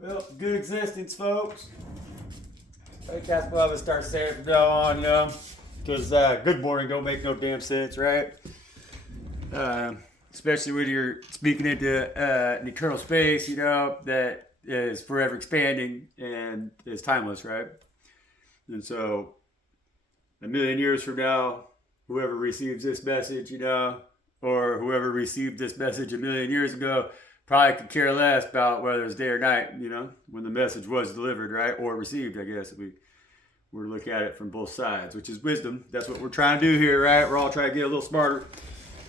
Well, good existence, folks. I think that's what I would start saying from now on, because good morning don't make no damn sense, right? Uh, Especially when you're speaking into an eternal space, that is forever expanding and is timeless, right? And so, a million years from now, whoever receives this message, or whoever received this message a million years ago, probably could care less about whether it's day or night, when the message was delivered, right? Or received, I guess, if we were to look at it from both sides, which is wisdom. That's what we're trying to do here, right? We're all trying to get a little smarter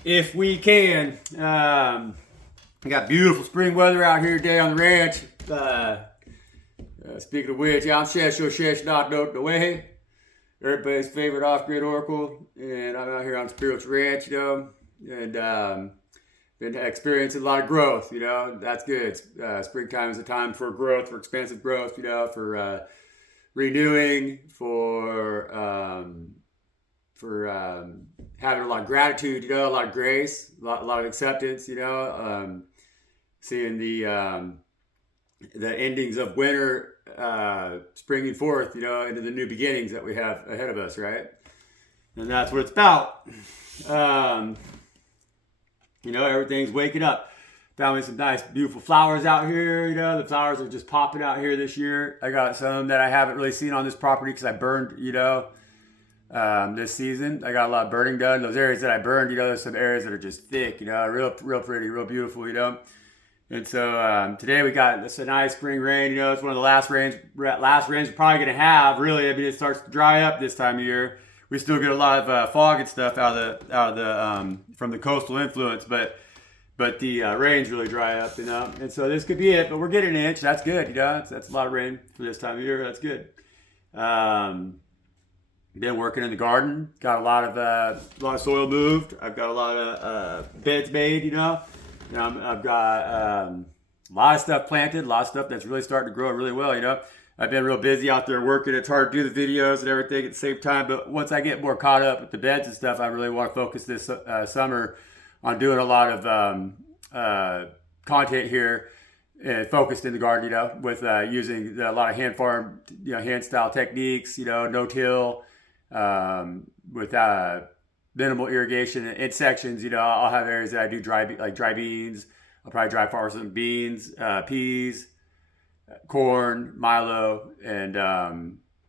if we can. We got beautiful spring weather out here today on the ranch. Speaking of which, I'm Shesh, not the way. Everybody's favorite off-grid oracle, and I'm out here on Spiritual Ranch, and been experiencing a lot of growth, that's good. Springtime is a time for growth, for expansive growth, for renewing, for having a lot of gratitude, a lot of grace, a lot of acceptance, seeing the endings of winter springing forth, into the new beginnings that we have ahead of us, right? And that's what it's about. Everything's waking up. Found me some nice, beautiful flowers out here. The flowers are just popping out here this year. I got some that I haven't really seen on this property because I burned, this season. I got a lot of burning done. Those areas that I burned, there's some areas that are just thick, real pretty, real beautiful, And so today we got this a nice spring rain. It's one of the last rains we're probably going to have. Really, I mean, it starts to dry up this time of year. We still get a lot of fog and stuff out of the from the coastal influence, but the rains really dry up, And so this could be it, but we're getting an inch. That's good, That's a lot of rain for this time of year. That's good. Been working in the garden. Got a lot of soil moved. I've got a lot of beds made, I've got a lot of stuff planted, a lot of stuff that's really starting to grow really well, I've been real busy out there working. It's hard to do the videos and everything at the same time, but once I get more caught up with the beds and stuff, I really want to focus this summer on doing a lot of content here and focused in the garden, with using a lot of hand farm, hand style techniques, no-till, with minimal irrigation in sections. I'll have areas that I do dry beans. I'll probably dry farm some beans, peas, corn, milo, and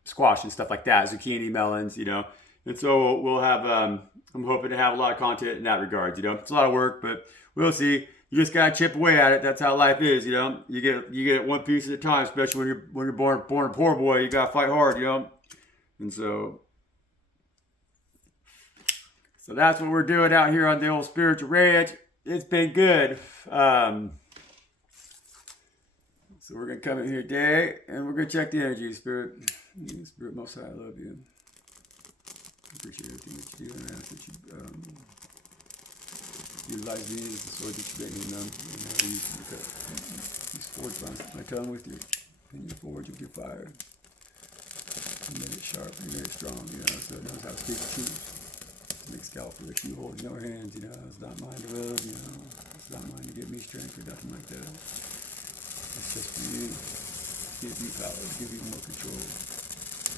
squash and stuff like that, zucchini, melons, And so we'll have, I'm hoping to have a lot of content in that regard, It's a lot of work, but we'll see. You just gotta chip away at it. That's how life is, You get it one piece at a time, especially when you're born a poor boy. You gotta fight hard, And so that's what we're doing out here on the old Spiritual Ranch. It's been good. So we're going to come in here today, and we're going to check the energy, Spirit. Spirit, Most High, I love you. I appreciate everything that you do, and I ask that you utilize me as the sword that you gave me, and how you use these forge my tongue with and your forge with your fire. You made it sharp, you made it strong, so it knows how to speak the truth. Big scalpel that you hold in your hands, it's not mine to wield, it's not mine to give me strength or nothing like that. It's just for you, give you power, give you more control,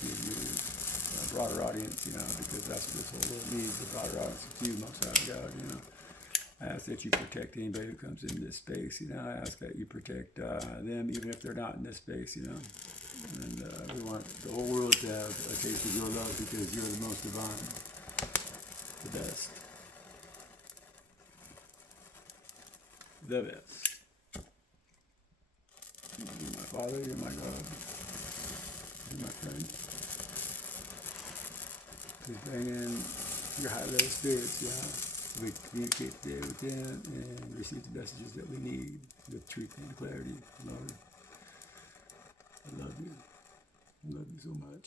give you a broader audience, because that's what this whole world needs, a broader audience of you, Most High God, I ask that you protect anybody who comes into this space, I ask that you protect them even if they're not in this space, And we want the whole world to have a taste of your love because you're the most divine, the best. The best. You're my Father, you're my God, you're my friend. Please bring in your high level spirits, so we can communicate today with them and receive the messages that we need with truth and clarity. Lord, I love you. I love you so much.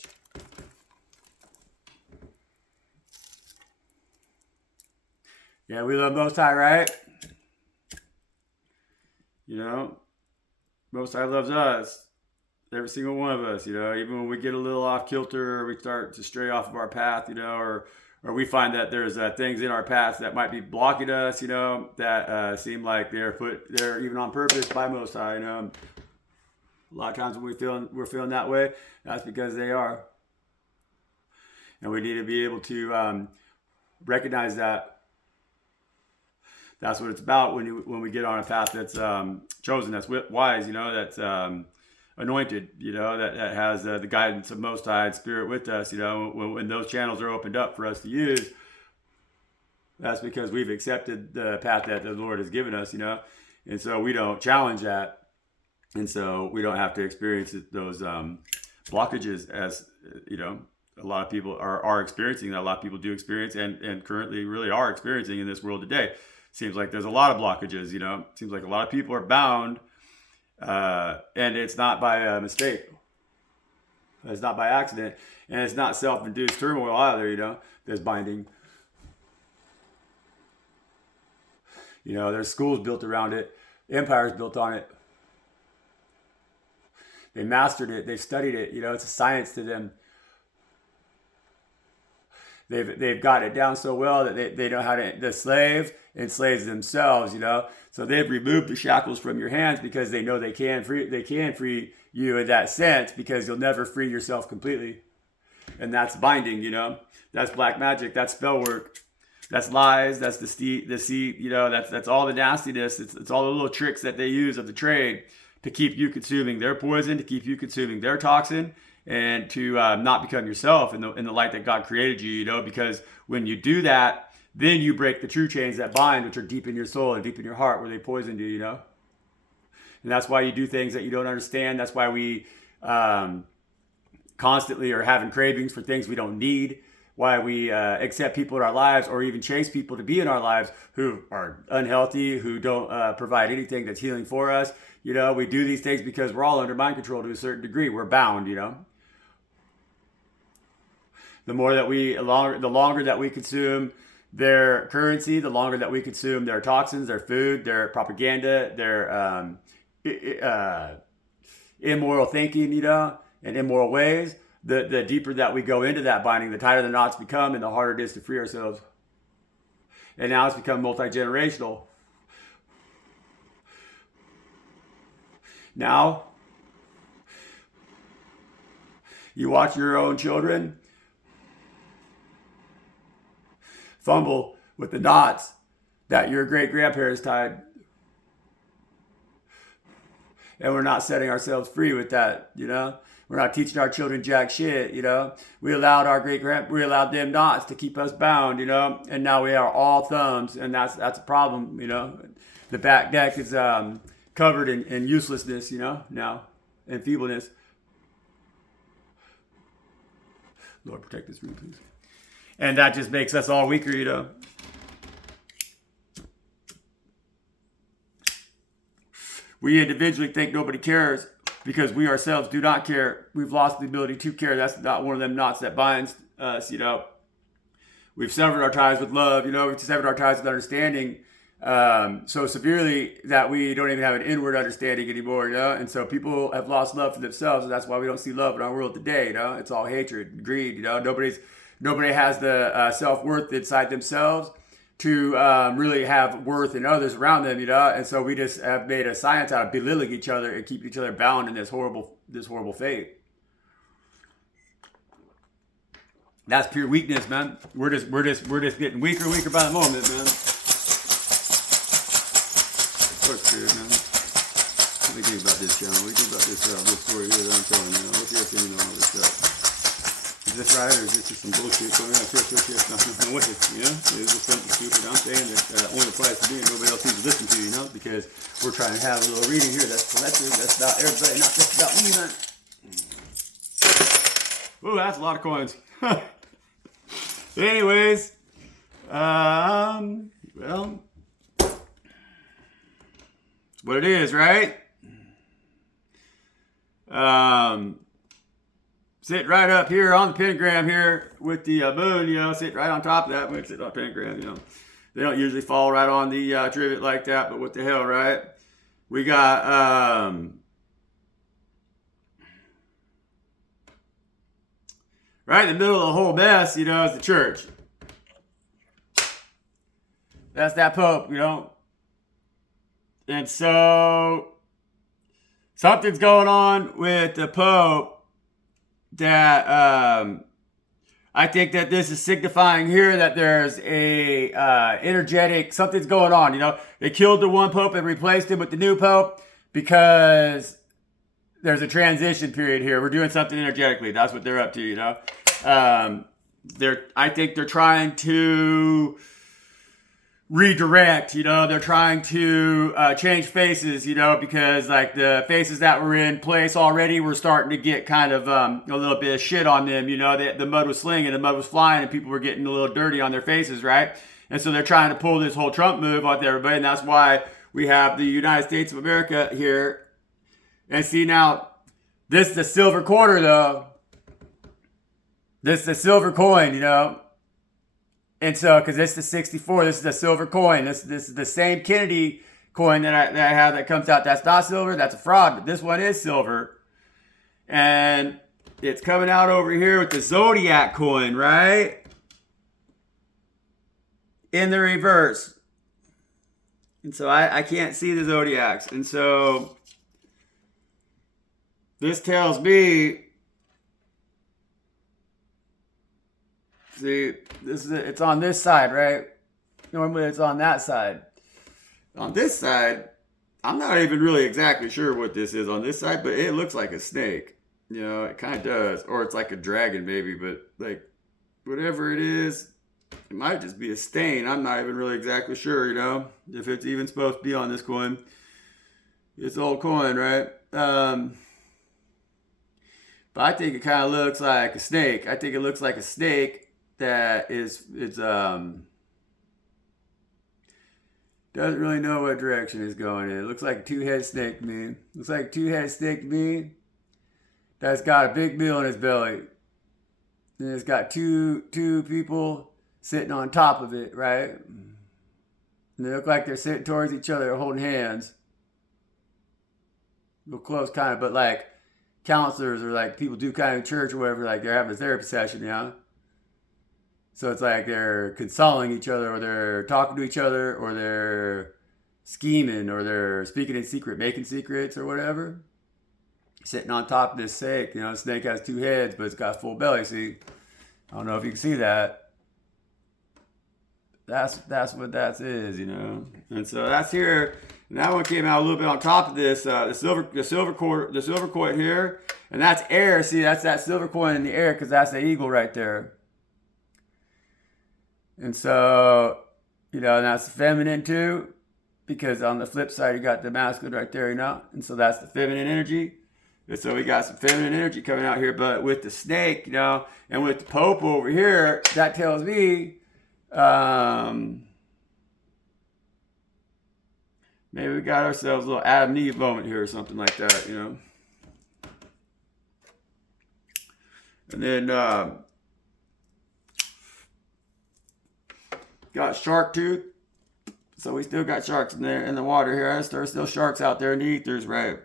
Yeah, we love Most High, right? Most High loves us. Every single one of us, even when we get a little off kilter or we start to stray off of our path, or we find that there's things in our path that might be blocking us, that seem like they're put there even on purpose by Most High, A lot of times when we're feeling that way, that's because they are. And we need to be able to recognize that. That's what it's about when we get on a path that's chosen, that's wise, that's anointed, that has the guidance of Most High and Spirit with us. When those channels are opened up for us to use, that's because we've accepted the path that the Lord has given us, and so we don't challenge that, and so we don't have to experience those blockages as a lot of people are experiencing, that a lot of people do experience and currently really are experiencing in this world today. Seems like there's a lot of blockages, Seems like a lot of people are bound, and it's not by mistake. It's not by accident, and it's not self-induced turmoil either, There's binding. There's schools built around it, empires built on it. They mastered it, they studied it, it's a science to them. They've got it down so well that they know how to, the slave enslaves themselves, So they've removed the shackles from your hands because they know they can free you in that sense, because you'll never free yourself completely. And that's binding, That's black magic, that's spell work. That's lies, that's deceit, that's all the nastiness. It's all the little tricks that they use of the trade to keep you consuming their poison, to keep you consuming their toxin, and to not become yourself in the light that God created you, because when you do that, then you break the true chains that bind, which are deep in your soul and deep in your heart, where they poisoned you, And that's why you do things that you don't understand. That's why we constantly are having cravings for things we don't need. Why we accept people in our lives, or even chase people to be in our lives who are unhealthy, who don't provide anything that's healing for us. We do these things because we're all under mind control to a certain degree. We're bound, The longer that we consume their currency, the longer that we consume their toxins, their food, their propaganda, their immoral thinking, and immoral ways, the deeper that we go into that binding, the tighter the knots become, and the harder it is to free ourselves. And now it's become multi-generational. Now, you watch your own children fumble with the knots that your great-grandparents tied. And we're not setting ourselves free with that, We're not teaching our children jack shit, We allowed them knots to keep us bound, And now we are all thumbs, and that's a problem, The back deck is covered in uselessness, now, and feebleness. Lord, protect this room, please. And that just makes us all weaker, We individually think nobody cares because we ourselves do not care. We've lost the ability to care. That's not one of them knots that binds us, We've severed our ties with love, We've severed our ties with understanding so severely that we don't even have an inward understanding anymore, And so people have lost love for themselves, and that's why we don't see love in our world today, It's all hatred, greed, Nobody has the self-worth inside themselves to really have worth in others around them, And so we just have made a science out of belittling each other and keep each other bound in this horrible fate. That's pure weakness, man. We're just getting weaker and weaker by the moment, man. What's good, man? What do you think about this channel? What do you think about this story here that I'm telling you? What's your opinion on all this stuff? Is this right, or is this just some bullshit going on? No way, It's just something stupid. I'm saying that only applies to me and nobody else needs to listen to, because we're trying to have a little reading here that's collective, that's about everybody, not just about me, man. Ooh, that's a lot of coins. Anyways, well, it's what it is, right? Sit right up here on the pentagram here with the moon, sit right on top of that. When sit on the pentagram, They don't usually fall right on the trivet like that, but what the hell, right? We got, right in the middle of the whole mess, is the church. That's that Pope, And so something's going on with the Pope that I think that this is signifying here that there's a energetic, something's going on. You know, they killed the one Pope and replaced him with the new Pope because there's a transition period here. We're doing something energetically. That's what they're up to, you know. I think they're trying to redirect, you know, they're trying to change faces, you know, because like the faces that were in place already were starting to get kind of a little bit of shit on them, you know, the mud was slinging, the mud was flying, and people were getting a little dirty on their faces, right? And so they're trying to pull this whole Trump move on everybody, and that's why we have the United States of America here. And see, now, this is the silver quarter, though. This is the silver coin, you know. And so, because this is the 64, this is the silver coin. This is the same Kennedy coin that I have that comes out. That's not silver, that's a fraud, but this one is silver. And it's coming out over here with the Zodiac coin, right? In the reverse. And so I can't see the Zodiacs. And so this tells me, see, it's on this side, right? Normally it's on that side. On this side, I'm not even really exactly sure what this is on this side, but it looks like a snake. You know, it kind of does. Or it's like a dragon maybe, but like whatever it is, it might just be a stain. I'm not even really exactly sure, you know, if it's even supposed to be on this coin. It's an old coin, right? But I think it kind of looks like a snake. I think it looks like a snake that doesn't really know what direction it's going in. It looks like a two-headed snake to me. Looks like a two-headed snake to me that's got a big meal in his belly. And it's got two people sitting on top of it, right? And they look like they're sitting towards each other, holding hands. Real close kind of, but like counselors or like people do kind of in church or whatever, like they're having a therapy session, you know? So it's like they're consoling each other, or they're talking to each other, or they're scheming, or they're speaking in secret, making secrets, or whatever. Sitting on top of this snake. You know, the snake has two heads, but it's got full belly. See, I don't know if you can see that. That's what that is, you know. And so that's here. And that one came out a little bit on top of this. The silver coin here, and that's air. See, that's that silver coin in the air because that's the eagle right there. And so, you know, and that's feminine too, because on the flip side, you got the masculine right there, you know? And so that's the feminine energy. And so we got some feminine energy coming out here, but with the snake, you know, and with the Pope over here, that tells me, maybe we got ourselves a little Adam and Eve moment here or something like that, you know? And then, got shark tooth, so we still got sharks in there in the water here. There's still sharks out there in the ethers, right?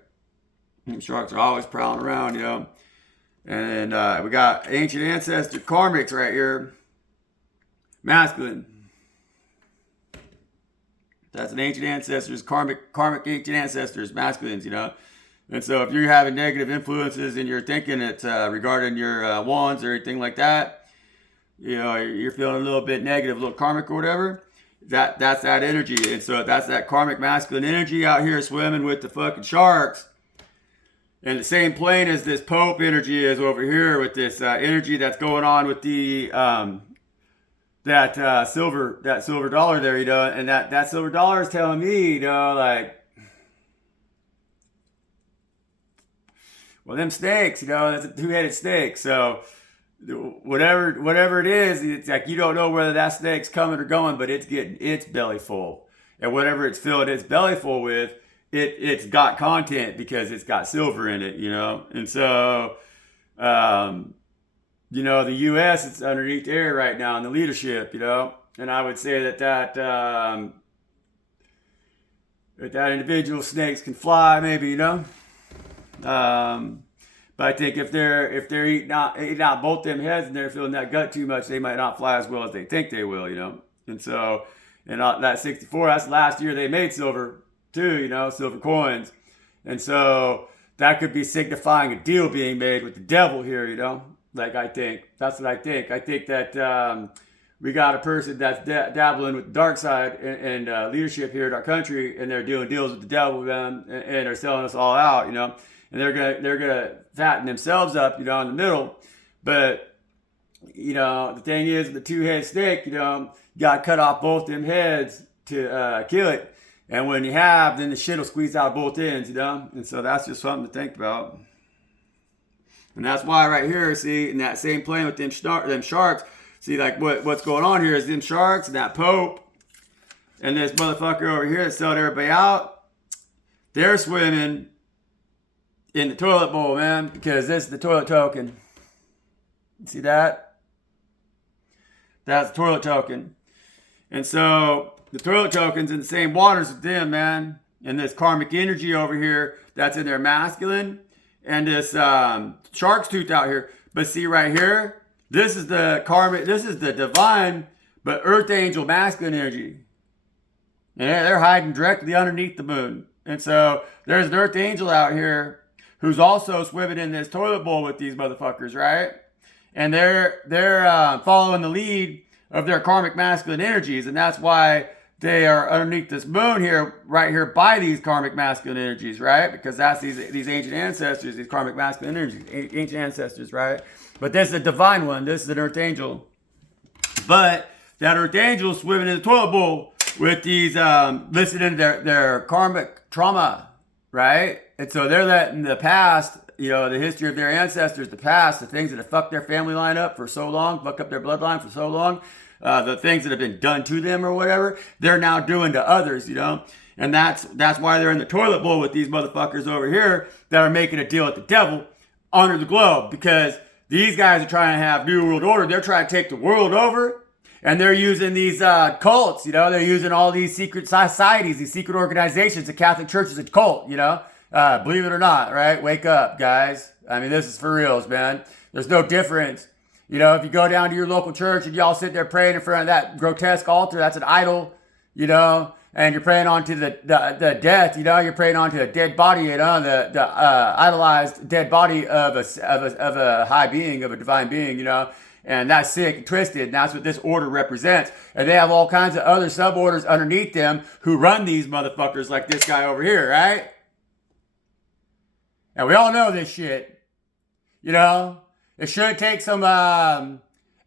And sharks are always prowling around, you know. And we got ancient ancestor karmics right here, masculine. That's an ancient ancestors, karmic ancient ancestors, masculines, you know. And so if you're having negative influences and you're thinking it's regarding your wands or anything like that, you know, you're feeling a little bit negative, a little karmic or whatever, that's that energy. And so that's that karmic masculine energy out here swimming with the fucking sharks. And the same plane as this Pope energy is over here with this energy that's going on with the silver dollar there, you know. And that silver dollar is telling me, you know, like, well, them snakes, you know, that's a two-headed snake. So whatever it is, it's like you don't know whether that snake's coming or going, but it's getting its belly full. And whatever it's filling its belly full with, it's got content because it's got silver in it, you know. And so, you know, the U.S., it's underneath air right now in the leadership, you know. And I would say that individual snakes can fly, maybe, you know. But I think if they're eating out both them heads and they're feeling that gut too much, they might not fly as well as they think they will, you know. And so, and that 64, that's last year they made silver too, you know, silver coins. And so that could be signifying a deal being made with the devil here, you know? Like, I think. That's what I think. I think that we got a person that's dabbling with the dark side and leadership here in our country, and they're doing deals with the devil, man, and they're selling us all out, you know? And they're gonna fatten themselves up, you know, in the middle. But, you know, the thing is, the two-head snake, you know, you gotta cut off both them heads to kill it. And when you have, then the shit will squeeze out both ends, you know? And so that's just something to think about. And that's why right here, see, in that same plane with them sharks, see, like what's going on here is them sharks and that Pope and this motherfucker over here that sold everybody out, they're swimming in the toilet bowl, man, because this is the toilet token. See that? That's the toilet token. And so the toilet token's in the same waters with them, man. And this karmic energy over here that's in their masculine, and this shark's tooth out here. But see right here, this is the karmic, this is the divine, but earth angel masculine energy. And they're hiding directly underneath the moon. And so there's an earth angel out here who's also swimming in this toilet bowl with these motherfuckers, right? And they're following the lead of their karmic masculine energies, and that's why they are underneath this moon here, right here by these karmic masculine energies, right? Because that's these ancient ancestors, these karmic masculine energies, ancient ancestors, right? But this is a divine one. This is an earth angel. But that earth angel is swimming in the toilet bowl with these, listening to their karmic trauma, right? And so they're letting the past, you know, the history of their ancestors, the past, the things that have fucked their family line up for so long, fucked up their bloodline for so long, the things that have been done to them or whatever, they're now doing to others, you know? And that's why they're in the toilet bowl with these motherfuckers over here that are making a deal with the devil under the globe, because these guys are trying to have New World Order. They're trying to take the world over, and they're using these cults, you know? They're using all these secret societies, these secret organizations. The Catholic Church is a cult, you know? Believe it or not, right? Wake up, guys. I mean, this is for reals, man. There's no difference. You know, if you go down to your local church and y'all sit there praying in front of that grotesque altar, that's an idol, you know, and you're praying onto the death, you know, you're praying onto a dead body, you know, the idolized dead body of a high being, of a divine being, you know, and that's sick and twisted, and that's what this order represents. And they have all kinds of other suborders underneath them who run these motherfuckers, like this guy over here, right? And we all know this shit, you know. It should take some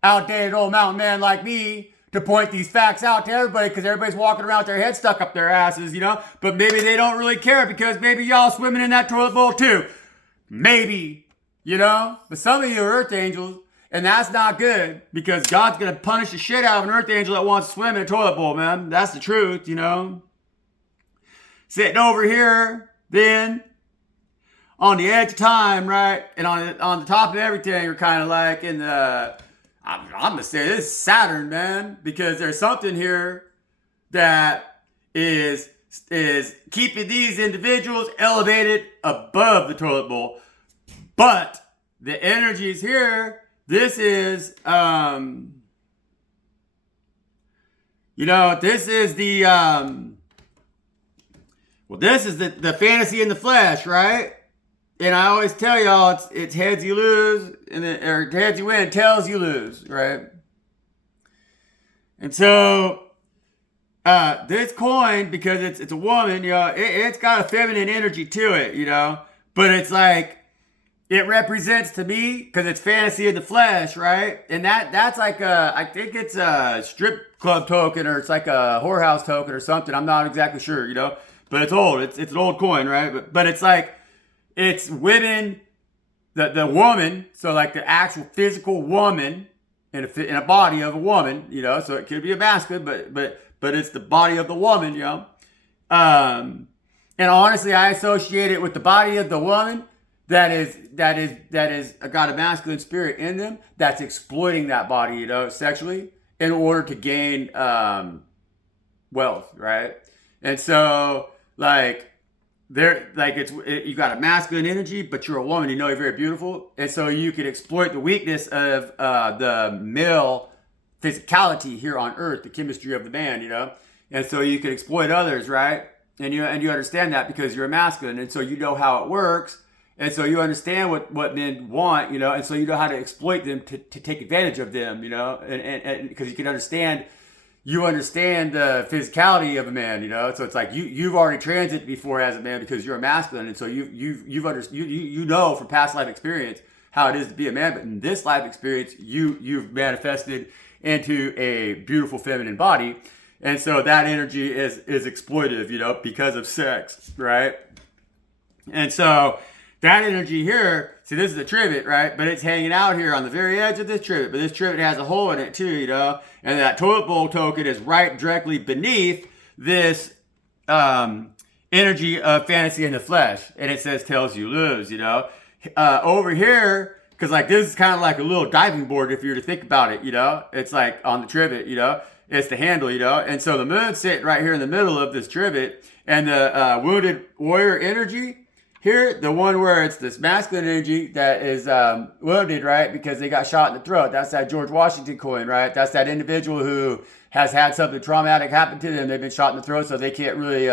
outdated old mountain man like me to point these facts out to everybody, because everybody's walking around with their head stuck up their asses, you know. But maybe they don't really care, because maybe y'all swimming in that toilet bowl too. Maybe, you know. But some of you are earth angels, and that's not good, because God's going to punish the shit out of an earth angel that wants to swim in a toilet bowl, man. That's the truth, you know. Sitting over here, then, on the edge of time, right? And on the top of everything, you're kind of like in the, I'm going to say this is Saturn, man. Because there's something here that is keeping these individuals elevated above the toilet bowl. But the energies here, this is, you know, this is the, well, this is the fantasy in the flesh, right? And I always tell y'all, it's heads you lose, or heads you win, tails you lose, right? And so, this coin, because it's a woman, you know, it's got a feminine energy to it, you know? But it's like, it represents to me, because it's fantasy in the flesh, right? And that's like I think it's a strip club token, or it's like a whorehouse token or something. I'm not exactly sure, you know? But it's old. It's an old coin, right? But it's like, it's women, the woman, so like the actual physical woman in a body of a woman, you know, so it could be a masculine, but it's the body of the woman, you know. And honestly, I associate it with the body of the woman that is got a masculine spirit in them that's exploiting that body, you know, sexually in order to gain wealth, right? And so like, you got a masculine energy, but you're a woman, you know, you're very beautiful. And so you could exploit the weakness of the male physicality here on earth, the chemistry of the man, you know. And so you could exploit others, right? And you understand that because you're a masculine, and so you know how it works. And so you understand what men want, you know, and so you know how to exploit them to take advantage of them, you know, and because you understand the physicality of a man, you know. So it's like you've already transited before as a man because you're a masculine, and so you know from past life experience how it is to be a man. But in this life experience, you've manifested into a beautiful feminine body, and so that energy is exploitive, you know, because of sex, right? And so that energy here, see, this is a trivet, right? But it's hanging out here on the very edge of this trivet. But this trivet has a hole in it too, you know? And that toilet bowl token is right directly beneath this energy of fantasy in the flesh. And it says, tells you lose, you know? Over here, because like this is kind of like a little diving board if you were to think about it, you know? It's like on the trivet, you know? It's the handle, you know? And so the moon's sitting right here in the middle of this trivet. And the wounded warrior energy, here, the one where it's this masculine energy that is wounded, right? Because they got shot in the throat. That's that George Washington coin, right? That's that individual who has had something traumatic happen to them. They've been shot in the throat, so they can't really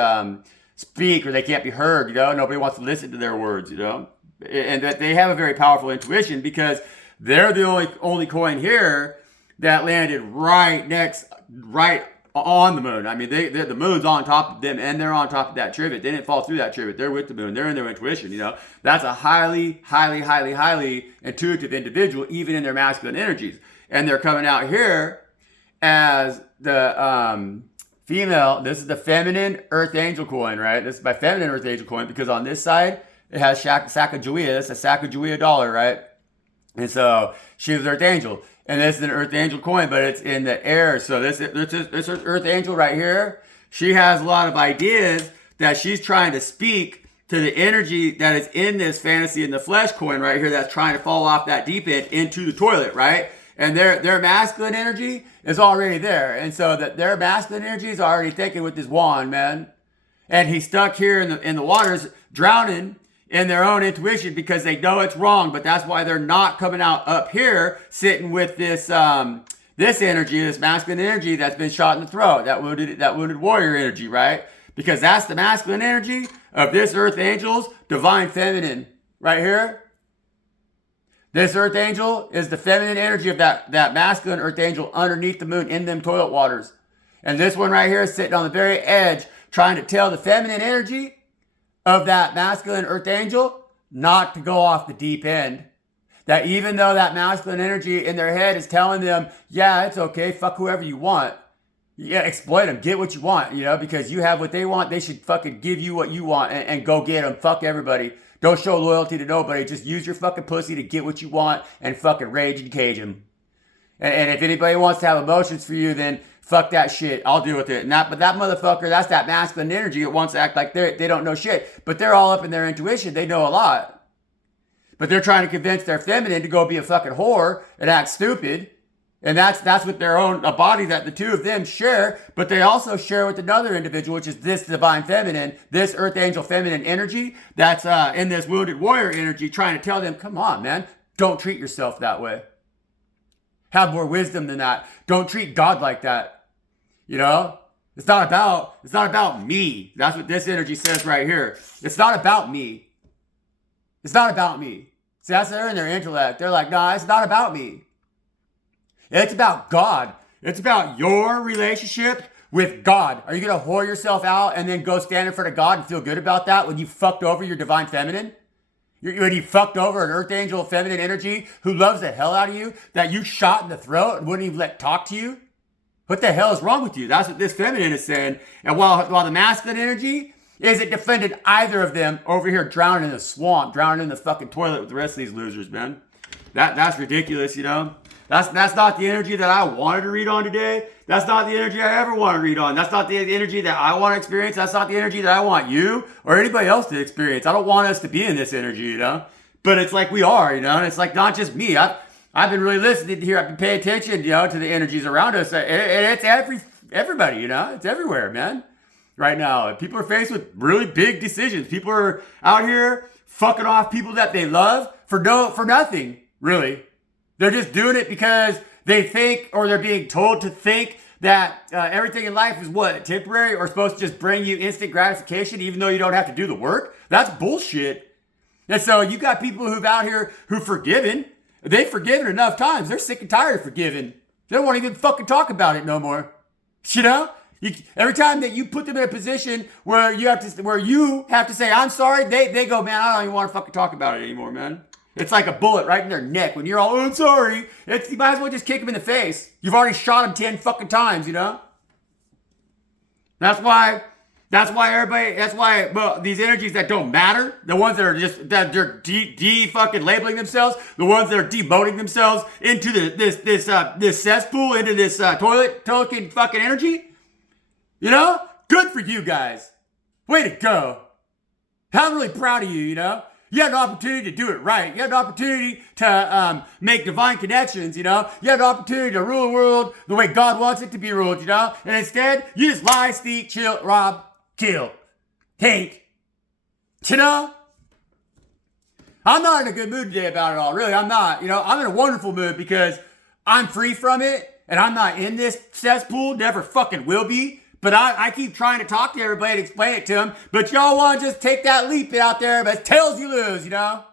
speak or they can't be heard, you know? Nobody wants to listen to their words, you know? And that they have a very powerful intuition because they're the only coin here that landed right on the moon. I mean, the moon's on top of them, and they're on top of that trivet. They didn't fall through that trivet. They're with the moon. They're in their intuition, you know. That's a highly, highly, highly, highly intuitive individual, even in their masculine energies. And they're coming out here as the female. This is the feminine Earth Angel coin, right? This is my feminine Earth Angel coin because on this side, it has Sacagawea. This is a Sacagawea dollar, right? And so she was Earth Angel. And this is an Earth Angel coin, but it's in the air. So this Earth Angel right here, she has a lot of ideas that she's trying to speak to the energy that is in this fantasy in the flesh coin right here that's trying to fall off that deep end into the toilet, right? And their masculine energy is already there. And so that their masculine energy is already taken with this wand, man. And he's stuck here in the waters, drowning in their own intuition because they know it's wrong, but that's why they're not coming out up here sitting with this this energy, this masculine energy that's been shot in the throat, that wounded warrior energy, right? Because that's the masculine energy of this Earth Angel's divine feminine right here. This Earth Angel is the feminine energy of that masculine Earth Angel underneath the moon in them toilet waters. And this one right here is sitting on the very edge trying to tell the feminine energy of that masculine Earth Angel not to go off the deep end. That even though that masculine energy in their head is telling them, yeah, it's okay, fuck whoever you want. Yeah, exploit them, get what you want, you know, because you have what they want, they should fucking give you what you want and go get them. Fuck everybody. Don't show loyalty to nobody. Just use your fucking pussy to get what you want and fucking rage and cage them. And if anybody wants to have emotions for you, then fuck that shit. I'll deal with it. But that motherfucker, that's that masculine energy. It wants to act like they don't know shit. But they're all up in their intuition. They know a lot. But they're trying to convince their feminine to go be a fucking whore and act stupid. And that's with their own, a body that the two of them share. But they also share with another individual, which is this divine feminine, this Earth Angel feminine energy that's in this wounded warrior energy trying to tell them, come on, man, don't treat yourself that way. Have more wisdom than that. Don't treat God like that. You know? It's not about me. That's what this energy says right here. It's not about me. It's not about me. See, that's they're in their intellect. They're like, nah, it's not about me. It's about God. It's about your relationship with God. Are you going to whore yourself out and then go stand in front of God and feel good about that when you fucked over your divine feminine? When you fucked over an Earth Angel feminine energy who loves the hell out of you, that you shot in the throat and wouldn't even let talk to you? What the hell is wrong with you? That's what this feminine is saying. And while the masculine energy isn't defending either of them over here drowning in the swamp, drowning in the fucking toilet with the rest of these losers, man. That's ridiculous, you know? That's not the energy that I wanted to read on today. That's not the energy I ever want to read on. That's not the energy that I want to experience. That's not the energy that I want you or anybody else to experience. I don't want us to be in this energy, you know? But it's like we are, you know? And it's like not just me. I've been really listening to here. I've been paying attention, you know, to the energies around us. And it's everybody, you know? It's everywhere, man. Right now, people are faced with really big decisions. People are out here fucking off people that they love for nothing, really. They're just doing it because they think, or they're being told to think that everything in life is what? Temporary or supposed to just bring you instant gratification even though you don't have to do the work? That's bullshit. And so you got people who've out here who've forgiven. They've forgiven enough times. They're sick and tired of forgiving. They don't want to even fucking talk about it no more. You know? Every time that you put them in a position where you have to say, I'm sorry, they go, man, I don't even want to fucking talk about it anymore, man. It's like a bullet right in their neck. When you're all, oh, I'm sorry, you might as well just kick them in the face. You've already shot them 10 fucking times, you know? That's why these energies that don't matter, the ones that are just, that they're fucking labeling themselves, the ones that are demoting themselves into this cesspool, into this toilet fucking energy, you know? Good for you guys. Way to go. I'm really proud of you, you know? You had an opportunity to do it right. You had an opportunity to make divine connections, you know? You had an opportunity to rule the world the way God wants it to be ruled, you know? And instead, you just lie, steal, chill, rob, kill, hate. You know? I'm not in a good mood today about it all. Really, I'm not. You know, I'm in a wonderful mood because I'm free from it and I'm not in this cesspool. Never fucking will be. But I keep trying to talk to everybody and explain it to them. But y'all want to just take that leap out there, but tails you lose, you know?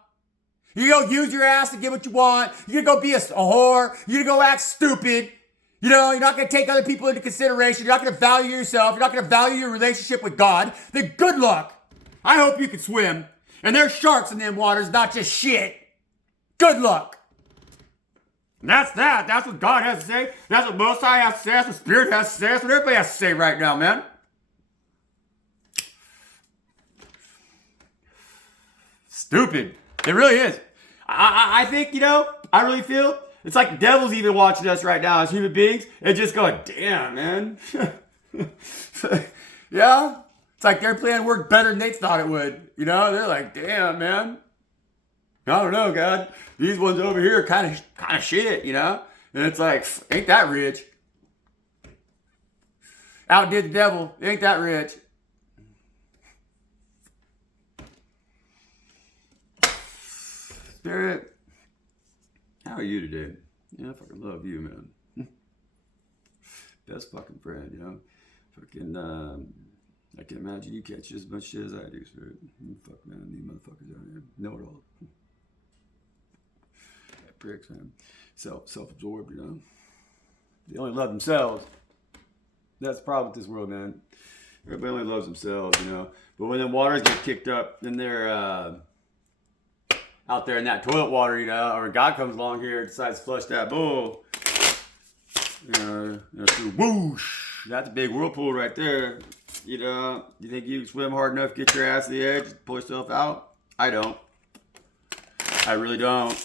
You go use your ass to get what you want. You're going to go be a whore. You're going to go act stupid. You know, you're not going to take other people into consideration. You're not going to value yourself. You're not going to value your relationship with God. Then good luck. I hope you can swim. And there's sharks in them waters, not just shit. Good luck. And that's that. That's what God has to say. That's what Most High has to say. That's what Spirit has to say. That's what everybody has to say right now, man. Stupid. It really is. I think, you know, I really feel it's like the devil's even watching us right now as human beings and just going, damn, man. Yeah? It's like their plan worked better than they thought it would. You know? They're like, damn, man. I don't know, God. These ones over here are kind of shit, you know? And it's like, ain't that rich? Outdid the devil. Ain't that rich? Spirit, how are you today? Yeah, I fucking love you, man. Best fucking friend, you know? Fucking, I can imagine you catch as much shit as I do, Spirit. Fuck, man, these motherfuckers out here know it all. Pricks, man. Self-absorbed, you know. They only love themselves. That's the problem with this world, man. Everybody only loves themselves, you know. But when the waters get kicked up, then they're out there in that toilet water, you know, or God comes along here and decides to flush that bowl. You know, whoosh. That's a big whirlpool right there. You know, you think you can swim hard enough, get your ass to the edge, pull yourself out? I don't. I really don't.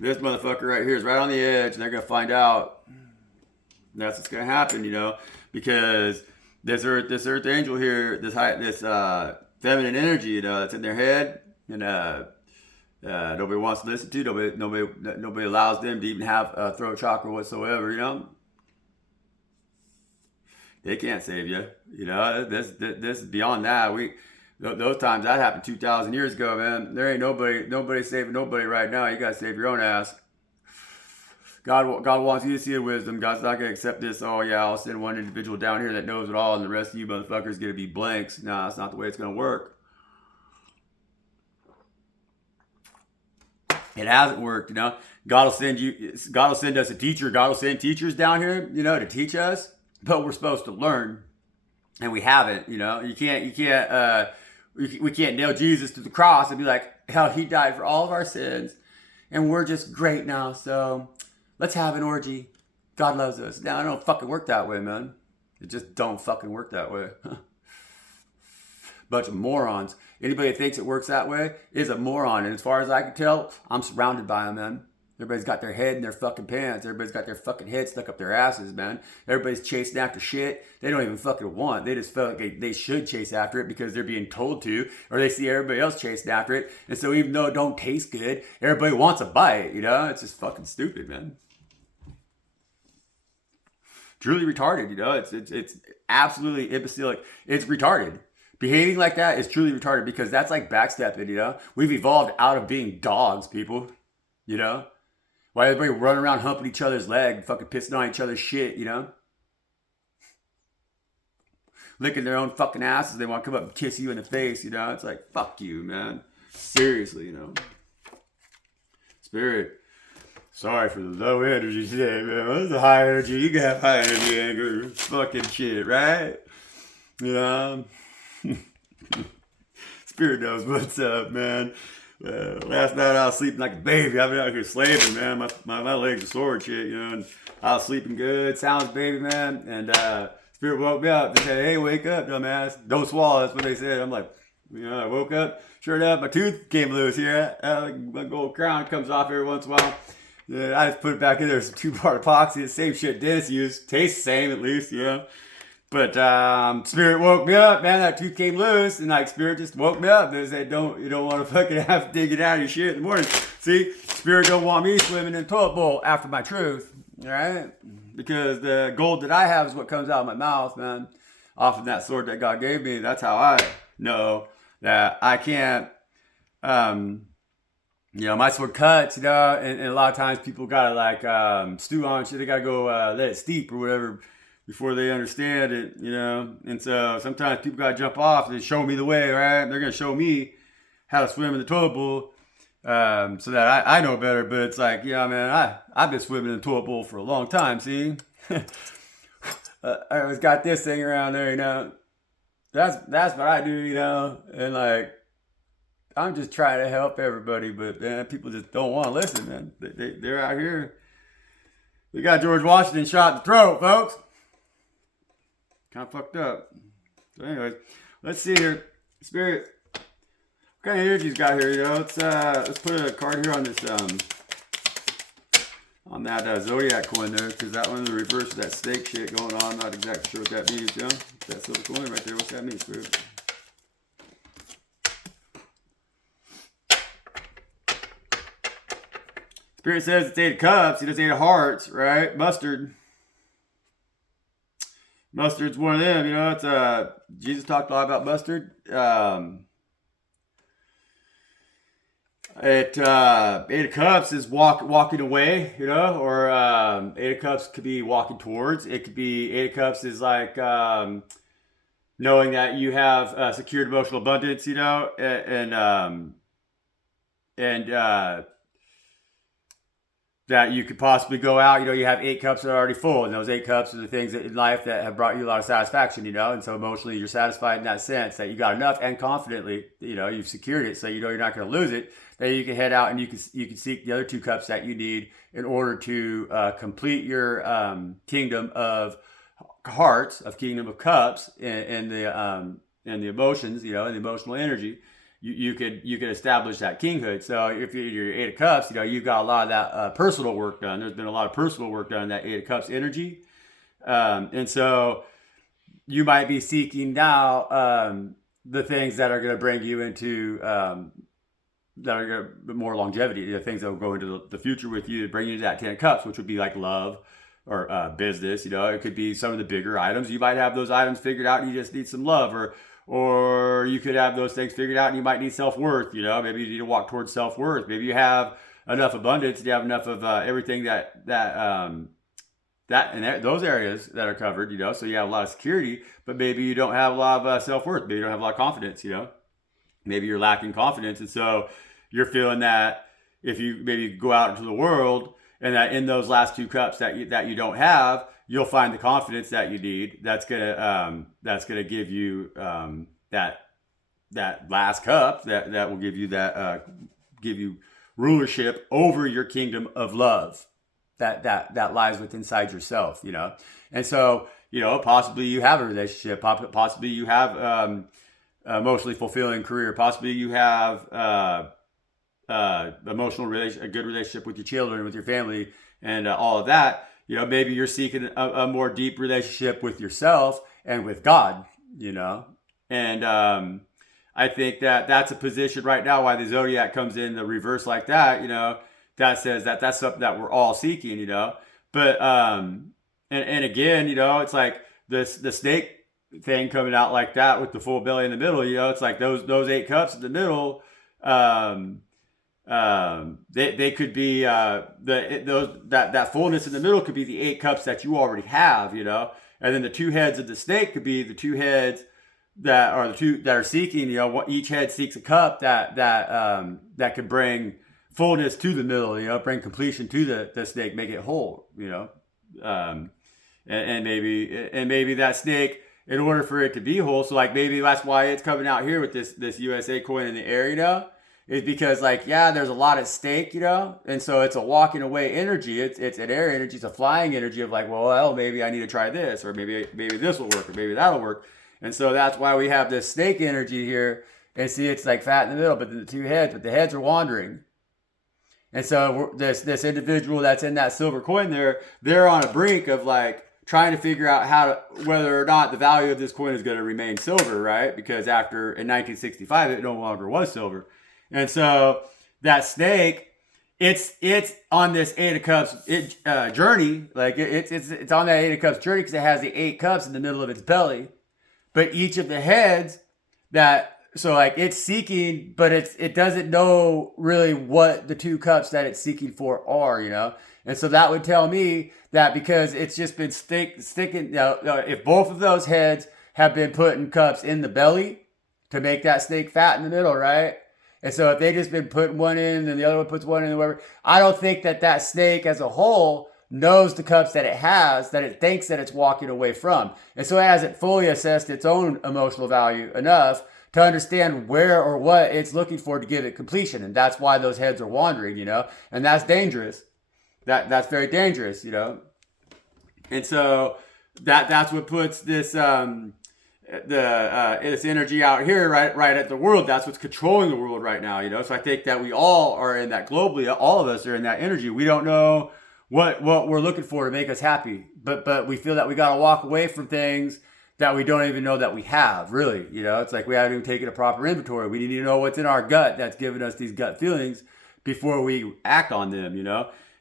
This motherfucker right here is right on the edge, and they're gonna find out. That's what's gonna happen, you know, because this earth angel here, this feminine energy, you know, that's in their head, and nobody wants to listen to. Nobody allows them to even have a throat chakra whatsoever, you know. They can't save you, you know. This is beyond that. Those times that happened 2,000 years ago, man. There ain't nobody saving nobody right now. You gotta save your own ass. God wants you to see the wisdom. God's not gonna accept this. Oh yeah, I'll send one individual down here that knows it all, and the rest of you motherfuckers gonna be blanks. No, that's not the way it's gonna work. It hasn't worked, you know. God will send us a teacher. God will send teachers down here, you know, to teach us. But we're supposed to learn, and we haven't. You know, we can't nail Jesus to the cross and be like, hell, he died for all of our sins, and we're just great now. So let's have an orgy. God loves us. Now, it don't fucking work that way, man. It just don't fucking work that way. Bunch of morons. Anybody that thinks it works that way is a moron. And as far as I can tell, I'm surrounded by them, man. Everybody's got their head in their fucking pants. Everybody's got their fucking head stuck up their asses, man. Everybody's chasing after shit they don't even fucking want. They just feel like they should chase after it because they're being told to, or they see everybody else chasing after it. And so even though it don't taste good, everybody wants a bite, you know? It's just fucking stupid, man. Truly retarded, you know? It's absolutely imbecilic. It's retarded. Behaving like that is truly retarded because that's like backstepping, you know? We've evolved out of being dogs, people, you know? Why everybody running around humping each other's leg, fucking pissing on each other's shit, you know? Licking their own fucking asses. They want to come up and kiss you in the face, you know? It's like, fuck you, man. Seriously, Spirit, sorry for the low energy today, man. This is a high energy. You can have high energy anger. Fucking shit, right? Spirit knows what's up, man. Last night I was sleeping like a baby. I've been out here slaving, man. My legs are sore and shit, and I was sleeping good. Sounds baby, man. And Spirit woke me up. They said, hey, wake up, dumbass. Don't swallow. That's what they said. I'm like, I woke up. Sure enough, my tooth came loose here. My gold crown comes off every once in a while. Yeah, I just put it back in there. Some 2-part epoxy. The same shit dentists use. Tastes the same at least, But Spirit woke me up, man. That tooth came loose, and like Spirit just woke me up. They said, you don't want to fucking have to dig it out of your shit in the morning. See, Spirit don't want me swimming in a toilet bowl after my truth, all right? Because the gold that I have is what comes out of my mouth, man. Off of that sword that God gave me. That's how I know that I can't. My sword cuts, and a lot of times people gotta like stew on shit. They gotta go let it steep or whatever before they understand it, And so sometimes people gotta jump off and show me the way, right? They're gonna show me how to swim in the toilet bowl, so that I know better. But it's like, man, I've been swimming in the toilet bowl for a long time. See, I always got this thing around there, That's what I do, and like. I'm just trying to help everybody, but man, people just don't want to listen, man. They're out here. They got George Washington shot in the throat, folks. Kind of fucked up. So anyways, let's see here. Spirit, what kind of energy's got here, Let's put a card here on this, on that Zodiac coin there, because that one in the reverse of that snake shit going on. Not exactly sure what that means, That silver coin right there, what's that mean, Spirit? Spirit says it's 8 of cups. He does 8 of hearts, right? Mustard. Mustard's one of them, It's Jesus talked a lot about mustard. 8 of cups is walking away, or 8 of cups could be walking towards. It could be 8 of cups is like knowing that you have secured emotional abundance, and that you could possibly go out, you have 8 cups that are already full, and those 8 cups are the things in life that have brought you a lot of satisfaction, and so emotionally you're satisfied in that sense that you got enough, and confidently, you've secured it, so you're not going to lose it, that you can head out and you can seek the other 2 cups that you need in order to complete your kingdom of hearts, of kingdom of cups, and the emotions, and the emotional energy. You could establish that kinghood. So if you're 8 of cups, you've got a lot of that personal work done. There's been a lot of personal work done in that 8 of cups energy, and so you might be seeking now the things that are going to bring you into that are going to more longevity. The things that will go into the future with you to bring you to that 10 of cups, which would be like love or business. It could be some of the bigger items. You might have those items figured out, and you just need some love, or you could have those things figured out and you might need self-worth, maybe you need to walk towards self-worth. Maybe you have enough abundance, you have enough of everything that in those areas that are covered, so you have a lot of security, but maybe you don't have a lot of self-worth. Maybe you don't have a lot of confidence, maybe you're lacking confidence. And so you're feeling that if you maybe go out into the world and that in those last 2 cups that you don't have, you'll find the confidence that you need. That's gonna give you that last cup that will give you give you rulership over your kingdom of love that lies within inside yourself. And so possibly you have a relationship, possibly you have emotionally fulfilling career, possibly you have a good relationship with your children, with your family, and all of that. Maybe you're seeking a more deep relationship with yourself and with God, and I think that's a position right now why the Zodiac comes in the reverse like that, that says that's something that we're all seeking, but, and again, it's like the snake thing coming out like that with the full belly in the middle, it's like those 8 cups in the middle, they could be that fullness in the middle could be the 8 cups that you already have, and then the 2 heads of the snake could be the 2 heads that are the two that are seeking, each head seeks a cup that could bring fullness to the middle, bring completion to the snake, make it whole, um, and maybe that snake, in order for it to be whole, so like maybe that's why it's coming out here with this USA coin in the air, is because like, yeah, there's a lot at stake, and so it's a walking away energy. It's an air energy, it's a flying energy of like, well, maybe I need to try this, or maybe this will work, or maybe that'll work. And so that's why we have this snake energy here. And see, it's like fat in the middle, but the two heads, but the heads are wandering. And so this individual that's in that silver coin there, they're on a brink of like trying to figure out whether or not the value of this coin is going to remain silver, right? Because in 1965, it no longer was silver. And so that snake, it's on this Eight of Cups journey. Like it's on that Eight of Cups journey because it has the 8 cups in the middle of its belly. But each of the heads it's seeking, but it doesn't know really what the 2 cups that it's seeking for are, And so that would tell me that because it's just been sticking, if both of those heads have been putting cups in the belly to make that snake fat in the middle, right? And so if they just been putting one in and the other one puts one in and whatever, I don't think that snake as a whole knows the cups that it has, that it thinks that it's walking away from. And so it hasn't fully assessed its own emotional value enough to understand where or what it's looking for to give it completion. And that's why those heads are wandering, and that's dangerous. That's very dangerous, And so that's what puts this this energy out here right at the world. That's what's controlling the world right now, So I think that we all are in that globally. All of us are in that energy. We don't know what we're looking for to make us happy, but we feel that we got to walk away from things that we don't even know that we have, really. It's like we haven't even taken a proper inventory. We need to know what's in our gut that's giving us these gut feelings before we act on them,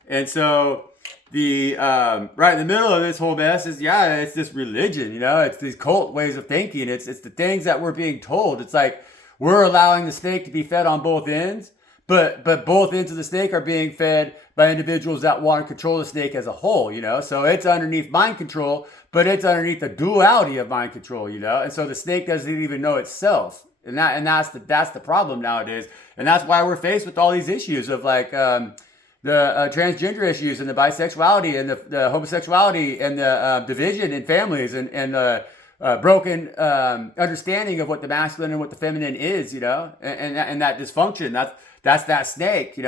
And so the right in the middle of this whole mess is, it's this religion, it's these cult ways of thinking. It's the things that we're being told. It's like we're allowing the snake to be fed on both ends, but both ends of the snake are being fed by individuals that want to control the snake as a whole, So it's underneath mind control, but it's underneath the duality of mind control, And so the snake doesn't even know itself. And that's the problem nowadays. And that's why we're faced with all these issues of like the transgender issues and the bisexuality and the homosexuality and the division in families and broken understanding of what the masculine and what the feminine is, and that dysfunction. That's that snake,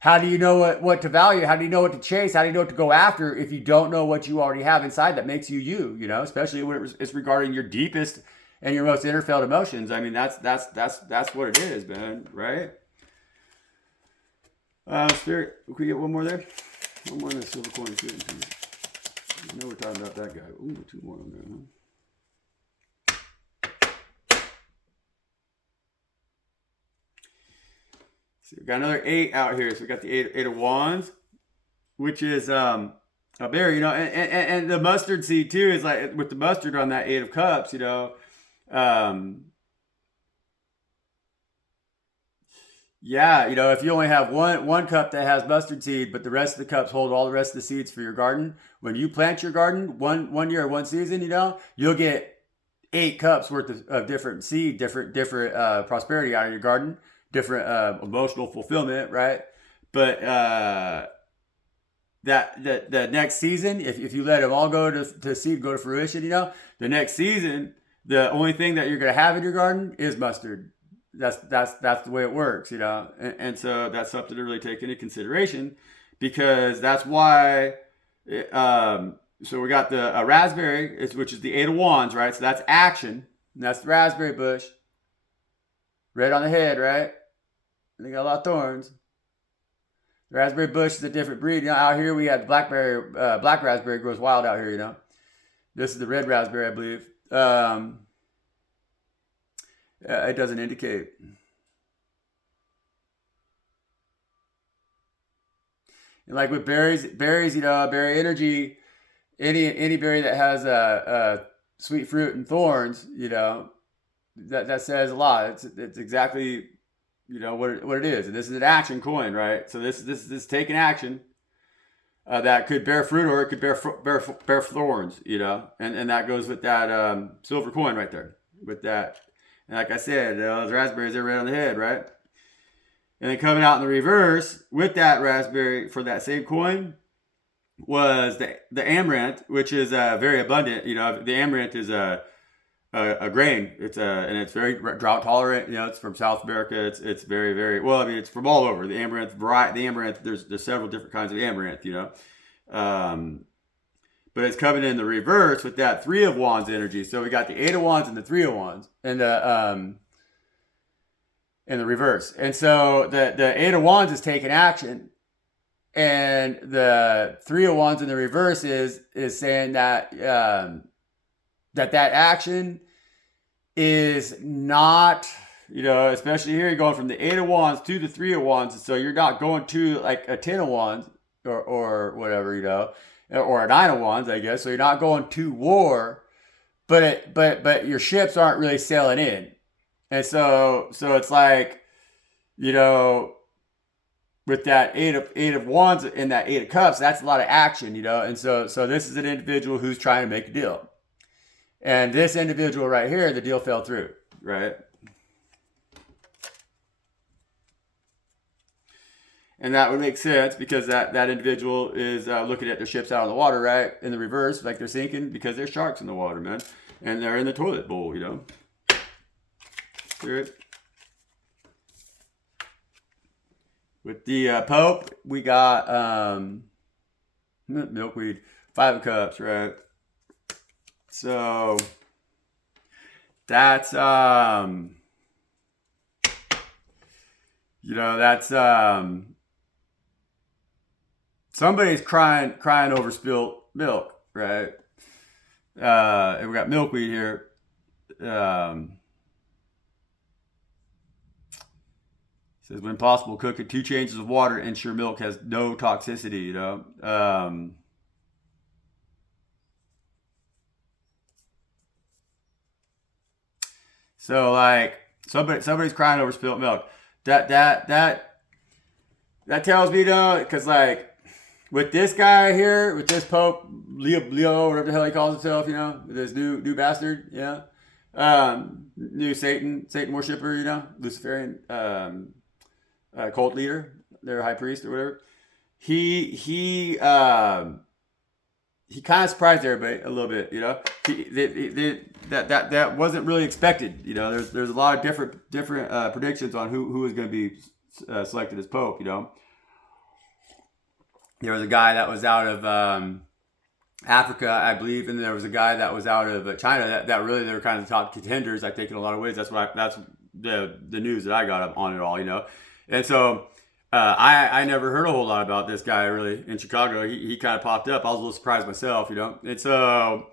How do you know what to value? How do you know what to chase? How do you know what to go after if you don't know what you already have inside that makes you you, Especially when it's regarding your deepest and your most inner-felt emotions. I mean, that's what it is, man, right? Spirit, can we get one more there? One more in the silver coin. I know we're talking about that guy. Ooh, 2 more on there, huh? So we got another 8 out here. So we got the eight of wands, which is a berry, and the mustard seed too is like with the mustard on that 8 of cups, if you only have one cup that has mustard seed, but the rest of the cups hold all the rest of the seeds for your garden. When you plant your garden one year or one season, you'll get 8 cups worth of different seed, different prosperity out of your garden, different emotional fulfillment, right? But the next season, if you let them all go to seed, go to fruition, the next season, the only thing that you're going to have in your garden is mustard. That's the way it works, and so that's something to really take into consideration, because that's why. So we got the raspberry, which is the 8 of wands, right? So that's action. And that's the raspberry bush. Red on the head, right? And they got a lot of thorns. The raspberry bush is a different breed. Out here we have black raspberry grows wild out here. This is the red raspberry, I believe. It doesn't indicate. And like with berries, berry energy, any berry that has a sweet fruit and thorns, that says a lot. It's exactly what it is. And this is an action coin, right? So this is taking action that could bear fruit or it could bear thorns, and that goes with that silver coin right there. with that. And like I said, those raspberries are right on the head, right? And then coming out in the reverse with that raspberry for that same coin was the amaranth, which is very abundant. You know, the amaranth is a grain. And it's very drought tolerant. You know, it's from South America. It's very, very well. I mean, it's from all over. The amaranth variety. The amaranth. There's several different kinds of amaranth. You know, but it's coming in the reverse with that Three of Wands energy. So we got the Eight of Wands and the Three of Wands, and in the reverse. And so the Eight of Wands is taking action, and the Three of Wands in the reverse is saying that that action is not, you know, especially here you're going from the Eight of Wands to the Three of Wands, so you're not going to like a Ten of Wands or whatever, you know, or a Nine of Wands, I guess. So you're not going to war, but your ships aren't really sailing in. And so it's like, you know, with that eight of wands and that Eight of Cups, that's a lot of action, you know. And so this is an individual who's trying to make a deal. And this individual right here, the deal fell through, right? And that would make sense because that individual is looking at their ships out on the water, right? In the reverse, like they're sinking because there's sharks in the water, man. And they're in the toilet bowl, you know. Spirit. With the Pope, we got milkweed, Five of Cups, right? So that's you know, that's somebody's crying over spilled milk, right? And we got milkweed here. Says when possible, cook in 2 changes of water. Ensure milk has no toxicity. You know. So like somebody's crying over spilled milk. That tells me though, because like with this guy here, with this Pope Leo, whatever the hell he calls himself, you know, this new bastard, yeah, new Satan worshiper, you know, Luciferian cult leader, their high priest or whatever. He kind of surprised everybody a little bit, you know. That wasn't really expected, you know. There's a lot of different predictions on who is going to be selected as Pope, you know. There was a guy that was out of Africa, I believe, and there was a guy that was out of China. That really they were kind of the top contenders, I think, in a lot of ways. That's the news that I got on it all, you know. And so I never heard a whole lot about this guy really in Chicago. He kind of popped up. I was a little surprised myself, you know. And so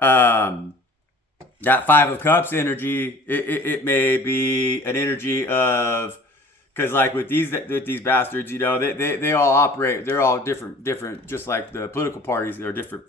that Five of Cups energy, it may be an energy of, because like with these bastards, you know, they all operate. They're all different, just like the political parties. They're different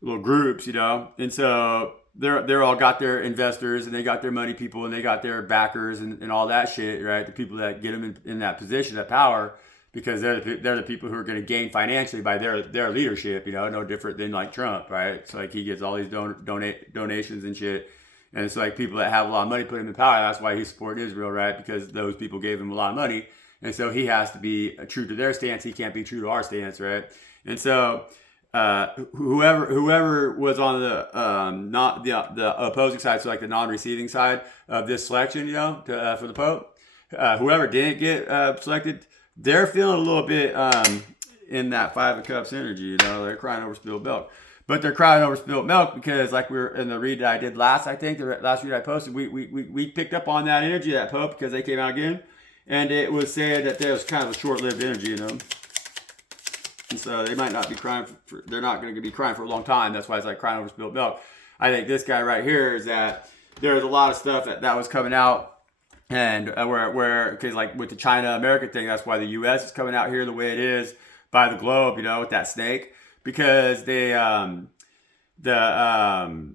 little groups, you know. And so they're all got their investors and they got their money people and they got their backers and all that shit, right? The people that get them in that position, that power, because they're the people who are going to gain financially by their leadership, you know, no different than like Trump, right? So like he gets all these donations and shit. And it's like people that have a lot of money put him in power. That's why he's supporting Israel, right? Because those people gave him a lot of money. And so he has to be true to their stance. He can't be true to our stance, right? And so whoever was on the not the opposing side, so like the non-receiving side of this selection, you know, for the Pope, whoever didn't get selected, they're feeling a little bit in that Five of Cups energy, you know, they're crying over spilled milk. But they're crying over spilled milk because, like we were in the read that I did last, I think the last read I posted, we picked up on that energy of that Pope because they came out again, and it was saying that there was kind of a short-lived energy, you know. And so they might not be crying they're not going to be crying for a long time. That's why it's like crying over spilled milk. I think this guy right here is that there's a lot of stuff that was coming out, and where because like with the China America thing, that's why the U.S. is coming out here the way it is by the globe, you know, with that snake. Because they, the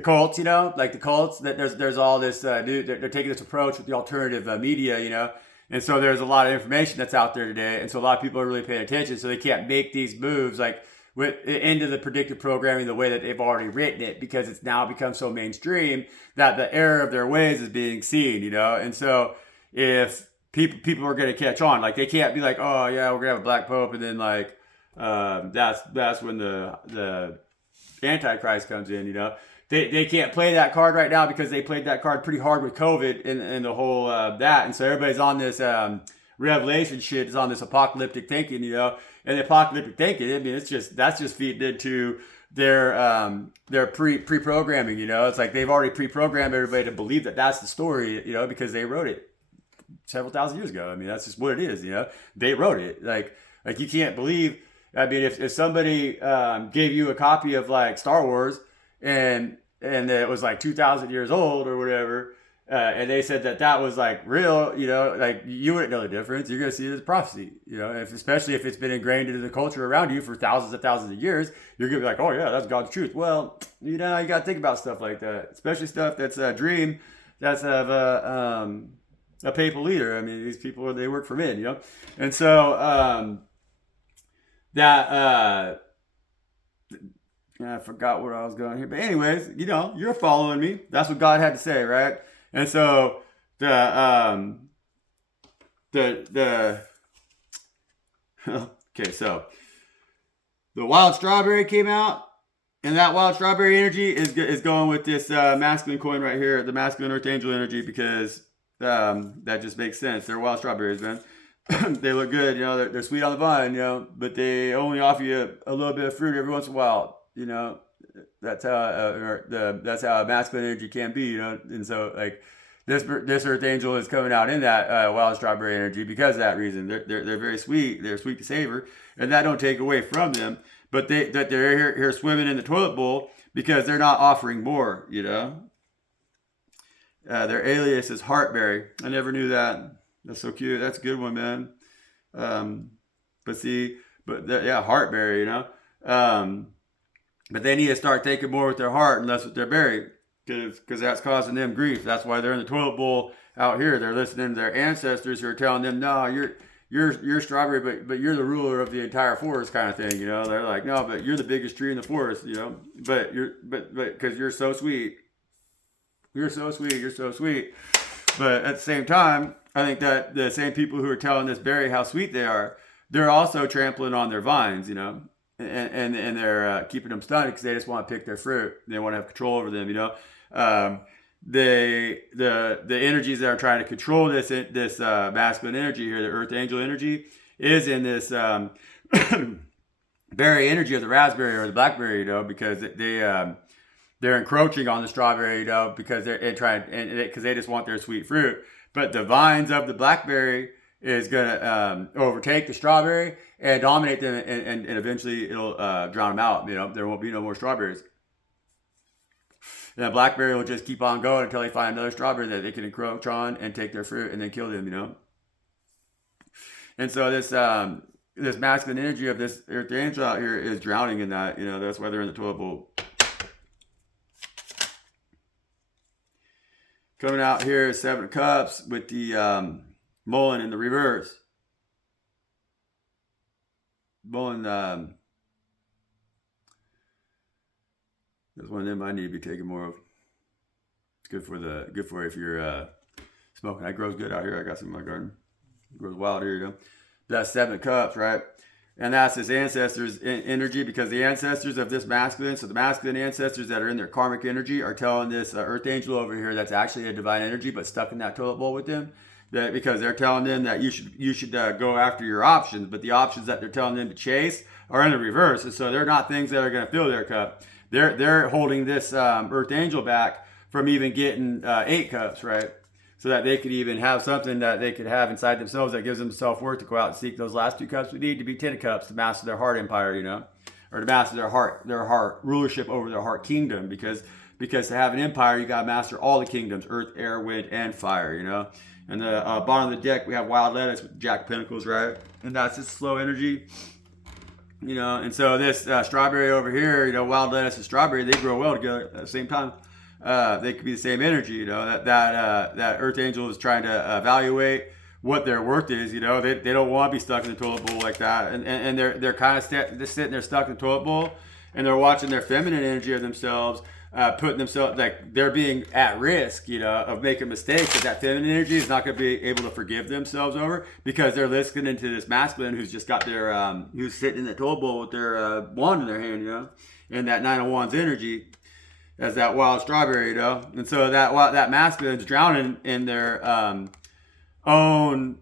cults, you know, like the cults, that there's all this they're taking this approach with the alternative media, you know, and so there's a lot of information that's out there today, and so a lot of people are really paying attention, so they can't make these moves like into the predictive programming the way that they've already written it, because it's now become so mainstream that the error of their ways is being seen, you know. And so if people are going to catch on, like they can't be like, oh yeah, we're gonna have a black pope, and then like that's when the Antichrist comes in, you know. They can't play that card right now because they played that card pretty hard with COVID and the whole that, and so everybody's on this revelation shit, is on this apocalyptic thinking, you know. And the apocalyptic thinking, I mean, that's just feeding into their pre-programming, you know. It's like they've already pre-programmed everybody to believe that that's the story, you know, because they wrote it several thousand years ago. I mean, that's just what it is, you know. They wrote it. Like you can't believe. I mean, if somebody gave you a copy of like Star Wars and it was like 2,000 years old or whatever, and they said that was like real, you know, like you wouldn't know the difference. You're gonna see it as prophecy, you know. Especially if it's been ingrained into the culture around you for thousands of years, you're gonna be like, oh yeah, that's God's truth. Well, you know, you gotta think about stuff like that, especially stuff that's a dream, that's of a papal leader. I mean, these people, they work for men, you know, and so that I forgot where I was going here, but anyways, you know, you're following me. That's what God had to say, right? And so the okay, so the wild strawberry came out, and that wild strawberry energy is going with this masculine coin right here, the masculine earth angel energy, because that just makes sense. They're wild strawberries, man. They look good, you know. They're sweet on the vine, you know, but they only offer you a little bit of fruit every once in a while, you know. That's how that's how a masculine energy can be, you know. And so like this earth angel is coming out in that wild strawberry energy because of that reason. They're very sweet. They're sweet to savor, and that don't take away from them. But they're here swimming in the toilet bowl because they're not offering more, you know. Their alias is Heartberry. I never knew that. That's so cute. That's a good one, man. Heartberry, you know. But they need to start thinking more with their heart and less with their berry, because that's causing them grief. That's why they're in the toilet bowl out here. They're listening to their ancestors who are telling them, no, you're strawberry, but you're the ruler of the entire forest, kind of thing, you know. They're like, no, but you're the biggest tree in the forest, you know. But because you're so sweet. You're so sweet. But at the same time, I think that the same people who are telling this berry how sweet they are, they're also trampling on their vines, you know, and they're keeping them stunted because they just want to pick their fruit. They want to have control over them, you know. The energies that are trying to control this masculine energy here, the earth angel energy, is in this berry energy of the raspberry or the blackberry, you know, because they're encroaching on the strawberry, you know, because because they just want their sweet fruit. But the vines of the blackberry is gonna overtake the strawberry and dominate them, and eventually it'll drown them out. You know, there won't be no more strawberries. And the blackberry will just keep on going until they find another strawberry that they can encroach on and take their fruit and then kill them. You know. And so this masculine energy of this earth angel out here is drowning in that. You know, that's why they're in the toilet bowl. Coming out here is 7 of Cups with the Mullen in the reverse. Mullen, that's one of them I need to be taking more of. It's good for if you're smoking. That grows good out here. I got some in my garden. It grows wild here, you know. That's 7 of Cups, right? And that's his ancestors' energy, because the ancestors of this masculine, so the masculine ancestors that are in their karmic energy, are telling this earth angel over here that's actually a divine energy but stuck in that toilet bowl with them, that because they're telling them that you should go after your options, but the options that they're telling them to chase are in the reverse, and so they're not things that are going to fill their cup. They're holding this earth angel back from even getting 8 cups, right? So that they could even have something that they could have inside themselves that gives them self-worth to go out and seek those last 2 cups we need to be 10 cups to master their heart empire, you know, or to master their heart rulership over their heart kingdom, because to have an empire, you got to master all the kingdoms, earth, air, wind, and fire, you know. And the bottom of the deck, we have wild lettuce with Jack of Pentacles, right? And that's just slow energy, you know. And so this strawberry over here, you know, wild lettuce and strawberry, they grow well together at the same time. They could be the same energy, you know. That earth angel is trying to evaluate what their worth is. You know, they don't want to be stuck in the toilet bowl like that, and they're kind of just sitting there stuck in the toilet bowl, and they're watching their feminine energy of themselves. Putting themselves, like they're being at risk, you know, of making mistakes that feminine energy is not going to be able to forgive themselves over, because they're listening to this masculine who's just got their, who's sitting in the toilet bowl with their wand in their hand, you know, and that 9 of Wands energy as that wild strawberry, you know, and so that masculine's drowning in their own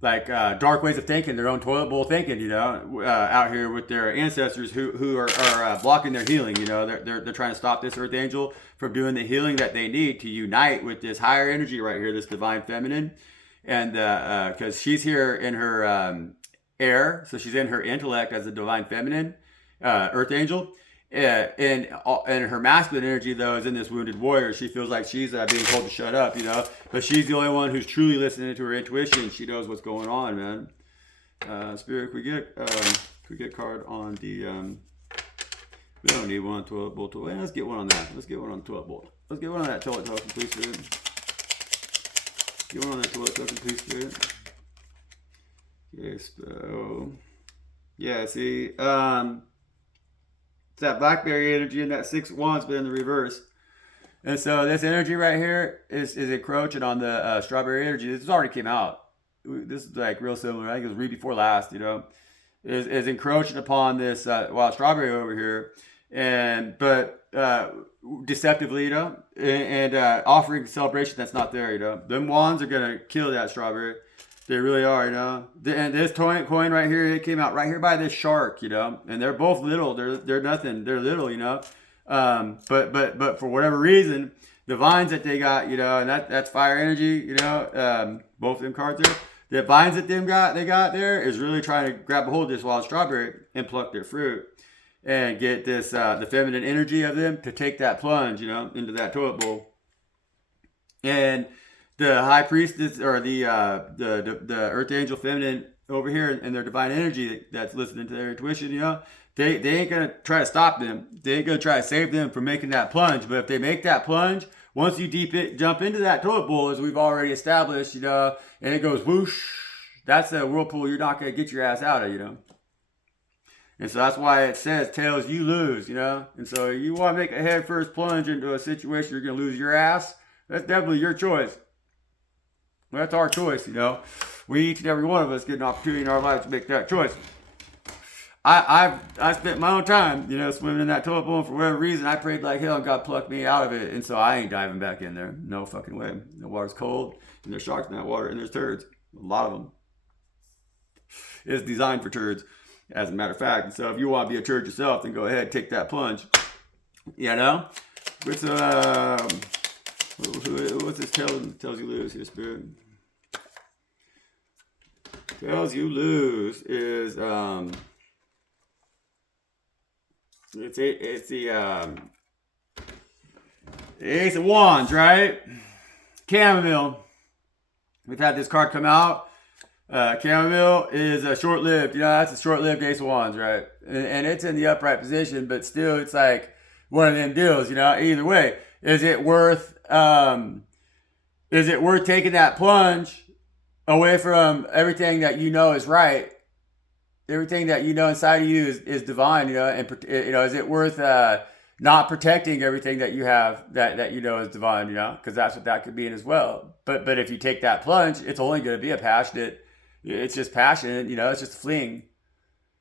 dark ways of thinking, their own toilet bowl thinking, you know, out here with their ancestors who are blocking their healing. You know, they're trying to stop this earth angel from doing the healing that they need to unite with this higher energy right here, this divine feminine, and because she's here in her air, so she's in her intellect as a divine feminine earth angel. And her masculine energy, though, is in this wounded warrior. She feels like she's being told to shut up, you know. But she's the only one who's truly listening to her intuition. She knows what's going on, man. Spirit, we get card on the. We don't need one toilet bowl tool. Let's get one on that. Let's get one on the toilet bowl. Let's get one on that toilet token, please, Spirit. Get one on that toilet token, please, Spirit. Okay, so yeah, see, it's that blackberry energy and that 6 of Wands, but in the reverse. And so this energy right here is encroaching on the strawberry energy. This has already came out. This is like real similar. I think it was read before last, you know. Is encroaching upon this wild strawberry over here. But deceptively, you know, and offering celebration that's not there, you know. Them wands are going to kill that strawberry. They really are, you know. And this coin right here, it came out right here by this shark, you know. And they're both little. They're nothing. They're little, you know. But for whatever reason, the vines that they got, you know, and that's fire energy, you know. Both of them cards there. The vines that they got there is really trying to grab a hold of this wild strawberry and pluck their fruit and get this the feminine energy of them to take that plunge, you know, into that toilet bowl. And the high priestess or the earth angel feminine over here and their divine energy that's listening to their intuition, you know, they ain't gonna try to stop them. They ain't gonna try to save them from making that plunge. But if they make that plunge, once you jump into that toilet bowl, as we've already established, you know, and it goes whoosh, that's a whirlpool you're not gonna get your ass out of, you know. And so that's why it says, tails, you lose, you know. And so you want to make a head first plunge into a situation you're gonna lose your ass. That's definitely your choice. Well, that's our choice, you know. We, each and every one of us, get an opportunity in our life to make that choice. I spent my own time, you know, swimming in that toilet bowl. For whatever reason, I prayed like hell and God plucked me out of it. And so I ain't diving back in there. No fucking way. The water's cold, and there's sharks in that water, and there's turds. A lot of them. It's designed for turds, as a matter of fact. And so if you want to be a turd yourself, then go ahead, take that plunge. You know? What's this tells you lose here, Spirit? Tells you lose is it's the Ace of Wands, right? Chamomile. We've had this card come out. Chamomile is a short-lived. You know, that's a short-lived Ace of Wands, right? And it's in the upright position, but still, it's like one of them deals. You know, either way, is it worth taking that plunge away from everything that you know is right? Everything that you know inside of you is divine, you know, and you know, is it worth not protecting everything that you have that you know is divine, you know, because that's what that could be in as well. But if you take that plunge, it's only going to be it's just passionate, you know, it's just a fling,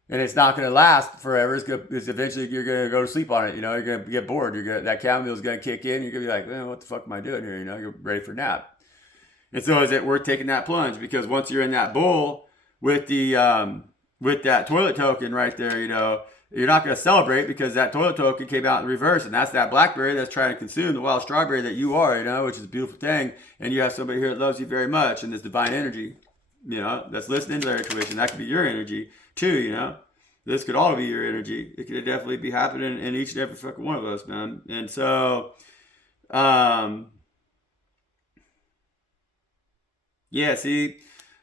and it's not going to last forever. It's eventually you're going to go to sleep on it, you know, you're going to get bored. That chamomile is going to kick in. You're going to be like, what the fuck am I doing here? You know, you're ready for a nap. And so is it worth taking that plunge? Because once you're in that bowl with with that toilet token right there, you know, you're not going to celebrate because that toilet token came out in reverse, and that's that blackberry that's trying to consume the wild strawberry that you are, you know, which is a beautiful thing. And you have somebody here that loves you very much, and this divine energy, you know, that's listening to their intuition. That could be your energy too, you know. This could all be your energy. It could definitely be happening in each and every fucking one of us, man. And so, yeah, see,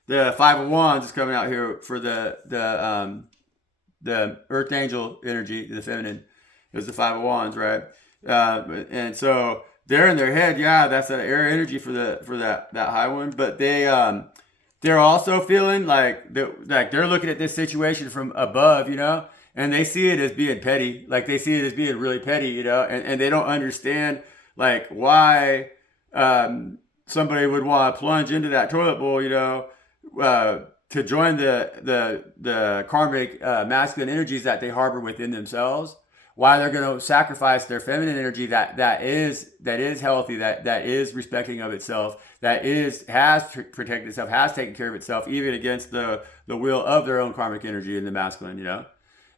the 5 of Wands is coming out here for the Earth Angel energy, the feminine, is the 5 of Wands, right? And so they're in their head, yeah, that's that air energy for that high one, but they're also feeling like they're looking at this situation from above, and they see it as being petty, like they see it as being really petty, and they don't understand like why somebody would want to plunge into that toilet bowl, to join the karmic masculine energies that they harbor within themselves. Why they're going to sacrifice their feminine energy that is healthy, that is respecting of itself, that has protected itself, has taken care of itself, even against the will of their own karmic energy in the masculine.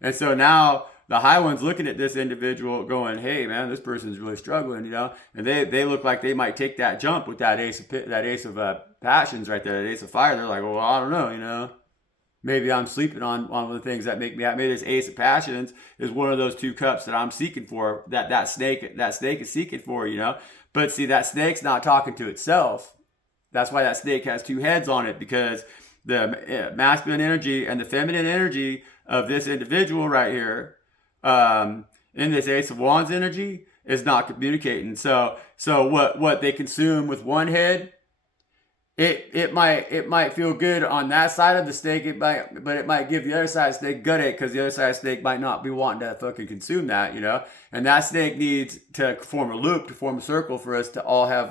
And so now the high one's looking at this individual going, hey man, this person's really struggling, and they look like they might take that jump with that ace of passions right there, that ace of fire. They're like, well, I don't know. Maybe I'm sleeping on one of the things that make me happy. Maybe this ace of passions is one of those two cups that I'm seeking for, that snake is seeking for, But see, that snake's not talking to itself. That's why that snake has two heads on it, because the masculine energy and the feminine energy of this individual right here, in this ace of wands energy, is not communicating. So what they consume with one head, it might feel good on that side of the snake, but it might give the other side of the snake gut ache, because the other side of the snake might not be wanting to fucking consume that, And that snake needs to form a loop, to form a circle, for us to all have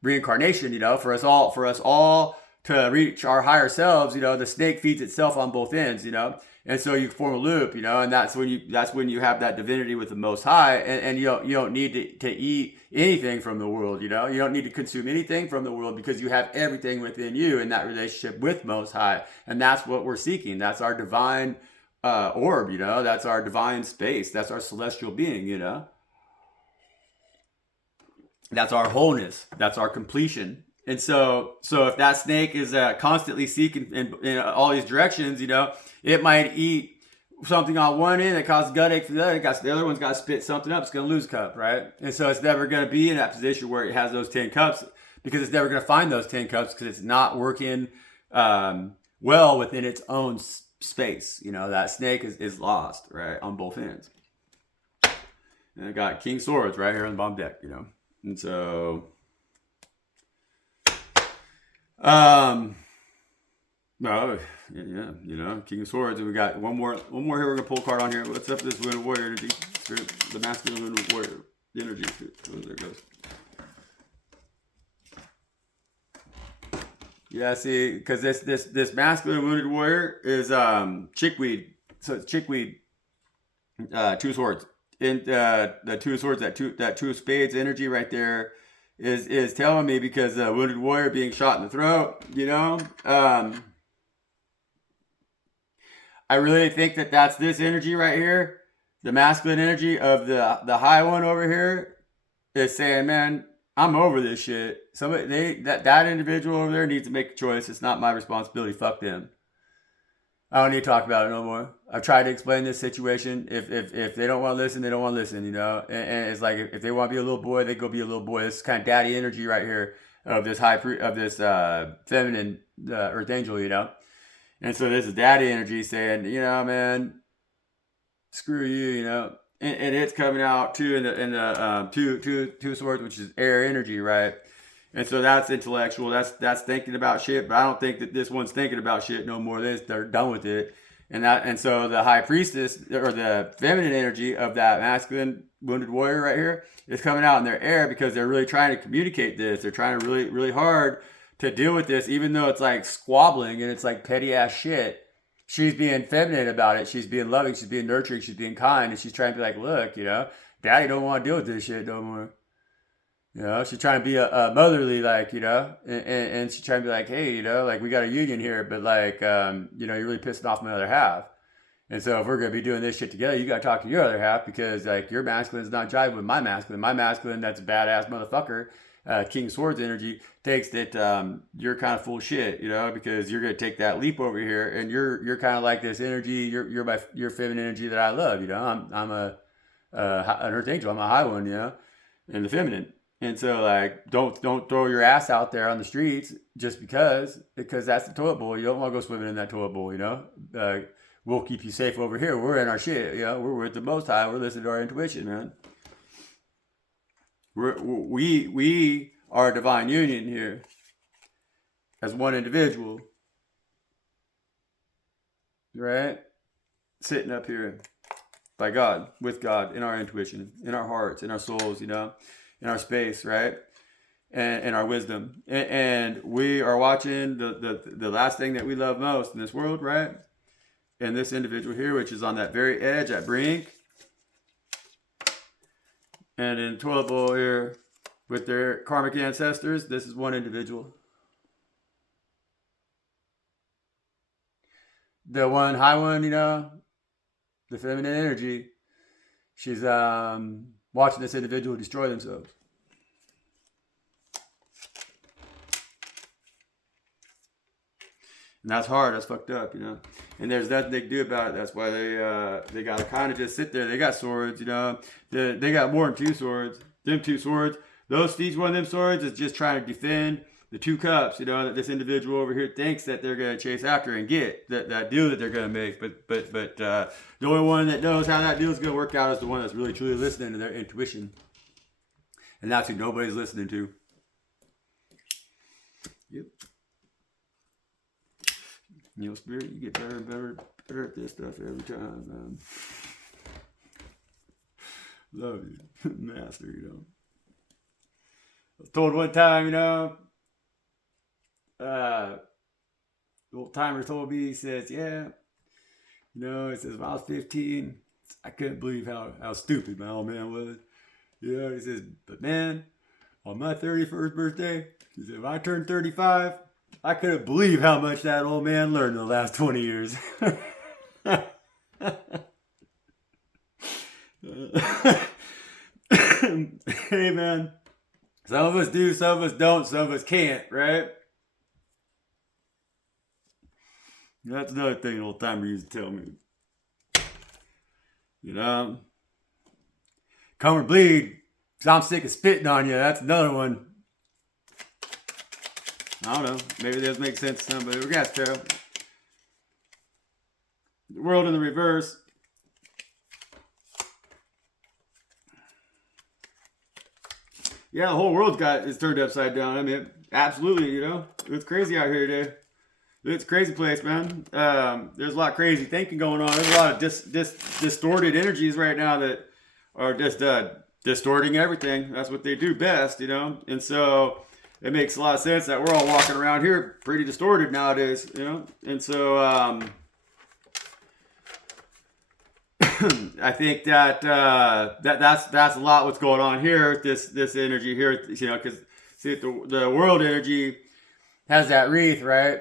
reincarnation, for us all to reach our higher selves. The snake feeds itself on both ends, And so you form a loop, and that's when you have that divinity with the Most High, and you don't need to eat anything from the world, You don't need to consume anything from the world, because you have everything within you in that relationship with Most High, and that's what we're seeking. That's our divine orb, That's our divine space. That's our celestial being, That's our wholeness. That's our completion. And so if that snake is constantly seeking in all these directions, it might eat something on one end that causes gut ache for the other. The other one's got to spit something up. It's going to lose cup, right? And so it's never going to be in that position where it has those 10 cups, because it's never going to find those 10 cups, because it's not working well within its own space. That snake is lost, right, on both ends. And I got King Swords right here on the bottom deck, And so... no, yeah, King of Swords, and we got one more here. We're gonna pull a card on here. What's up with this Wounded Warrior energy? The masculine Wounded Warrior energy. Oh, there it goes. Yeah, see, because this masculine Wounded Warrior is chickweed. So it's chickweed, two swords. In the two swords, that two of spades energy right there is telling me, because Wounded Warrior being shot in the throat, I really think that's this energy right here, the masculine energy of the high one over here, is saying, man, I'm over this shit. Somebody, that individual over there needs to make a choice. It's not my responsibility. Fuck them. I don't need to talk about it no more. I've tried to explain this situation. If they don't want to listen, they don't want to listen, And it's like, if they want to be a little boy, they go be a little boy. This is kind of daddy energy right here of this feminine earth angel, And so this is daddy energy saying, man, screw you, And it's coming out too in the two swords, which is air energy, right? And so that's intellectual. That's thinking about shit. But I don't think that this one's thinking about shit no more. They're done with it. And so the high priestess, or the feminine energy of that masculine Wounded Warrior right here, is coming out in their air, because they're really trying to communicate this. They're trying to really, really hard to deal with this, even though it's like squabbling and it's like petty ass shit. She's being feminine about it. She's being loving. She's being nurturing. She's being kind. And she's trying to be like, look, daddy don't want to deal with this shit no more. She's trying to be a motherly, like, and she's trying to be like, hey, like, we got a union here, but like, you're really pissing off my other half. And so if we're going to be doing this shit together, you got to talk to your other half, because like, your masculine is not jiving with my masculine. My masculine, that's a badass motherfucker. King Swords energy takes that you're kind of full of shit, because you're going to take that leap over here, and you're kind of like this energy. You're feminine energy that I love, I'm an earth angel. I'm a high one, and the feminine. And so, like, don't throw your ass out there on the streets just because that's the toilet bowl. You don't want to go swimming in that toilet bowl, we'll keep you safe over here. We're in our shit. We're with the Most High. We're listening to our intuition, man. We are a divine union here as one individual, right? Sitting up here by God, with God, in our intuition, in our hearts, in our souls, in our space, right? And our wisdom. And we are watching the last thing that we love most in this world, right? And this individual here, which is on that very edge, that brink. And in toilet bowl here with their karmic ancestors, this is one individual. The one high one, the feminine energy, she's watching this individual destroy themselves. And that's hard. That's fucked up, And there's nothing they can do about it. That's why they gotta kind of just sit there. They got swords, They got more than two swords. Them two swords. Each one of them swords is just trying to defend the two cups, that this individual over here thinks that they're gonna chase after and get that deal that they're gonna make. But the only one that knows how that deal is gonna work out is the one that's really truly listening to their intuition. And that's who nobody's listening to. Yep. Spirit, you get better and better at this stuff every time, man. Love you, master, I was told one time, the old timer told me, he says, yeah, he says, when I was 15, I couldn't believe how stupid my old man was. He says, but man, on my 31st birthday, he said, if I turned 35, I couldn't believe how much that old man learned in the last 20 years. Hey, man. Some of us do, some of us don't, some of us can't, right? That's another thing an old timer used to tell me. Come or bleed, because I'm sick of spitting on you. That's another one. I don't know. Maybe this makes sense to somebody. We're gonna tell. The world in the reverse. Yeah, the whole world's is turned upside down. I mean, absolutely. It's crazy out here today. It's a crazy place, man. There's a lot of crazy thinking going on. There's a lot of distorted energies right now that are just distorting everything. That's what they do best, And so it makes a lot of sense that we're all walking around here pretty distorted nowadays, And so I think that that's a lot what's going on here. This energy here, because see the world energy has that wreath right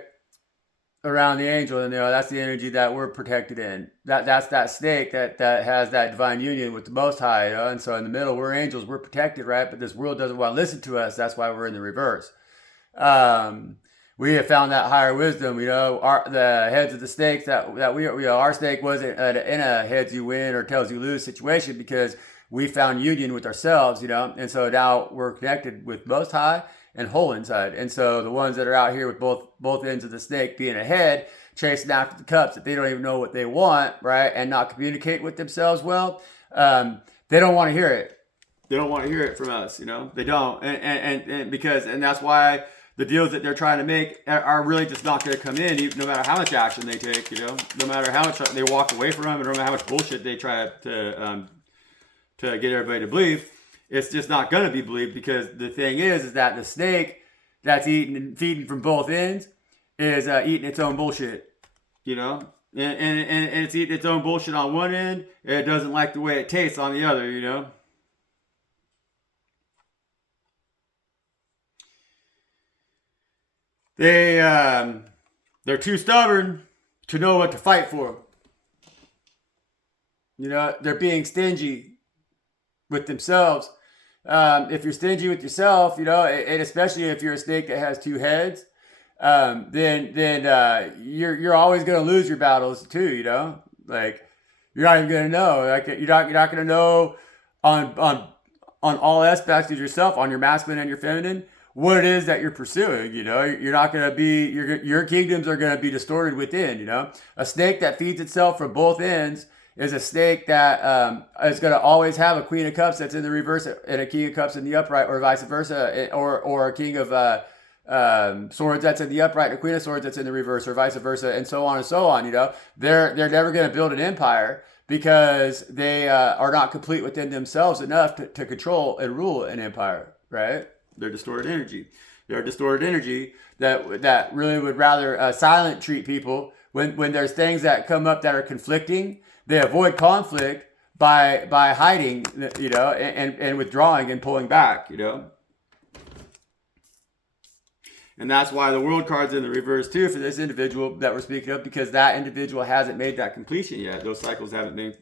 around the angel, and that's the energy that we're protected in. That's that snake that has that divine union with the Most High, and so in the middle we're angels, we're protected, right? But this world doesn't want to listen to us. That's why we're in the reverse. We have found that higher wisdom, the heads of the snakes that we our snake wasn't in a heads you win or tails you lose situation because we found union with ourselves, and so now we're connected with Most High and whole inside. And so the ones that are out here with both ends of the snake being ahead, chasing after the cups that they don't even know what they want, right, and not communicate with themselves well, they don't want to hear it. They don't want to hear it from us, They don't, and because that's why the deals that they're trying to make are really just not going to come in, no matter how much action they take, no matter how much they walk away from them, and no matter how much bullshit they try to get everybody to believe. It's just not going to be believed because the thing is that the snake that's eating and feeding from both ends is eating its own bullshit, and it's eating its own bullshit on one end, and it doesn't like the way it tastes on the other, They're too stubborn to know what to fight for. They're being stingy with themselves. If you're stingy with yourself, and especially if you're a snake that has two heads, then you're always going to lose your battles too. Like you're not even going to know. Like you're not going to know on all aspects of yourself, on your masculine and your feminine, what it is that you're pursuing. You're not going to be your kingdoms are going to be distorted within. A snake that feeds itself from both ends is a snake that is going to always have a queen of cups that's in the reverse and a king of cups in the upright, or vice versa, or a king of swords that's in the upright and a queen of swords that's in the reverse, or vice versa, and so on and so on. They're never going to build an empire because they are not complete within themselves enough to control and rule an empire, right? They're distorted energy. They're distorted energy that really would rather silent treat people when there's things that come up that are conflicting. They avoid conflict by hiding, and withdrawing and pulling back, And that's why the world card's in the reverse too for this individual that we're speaking of, because that individual hasn't made that completion yet. Those cycles haven't been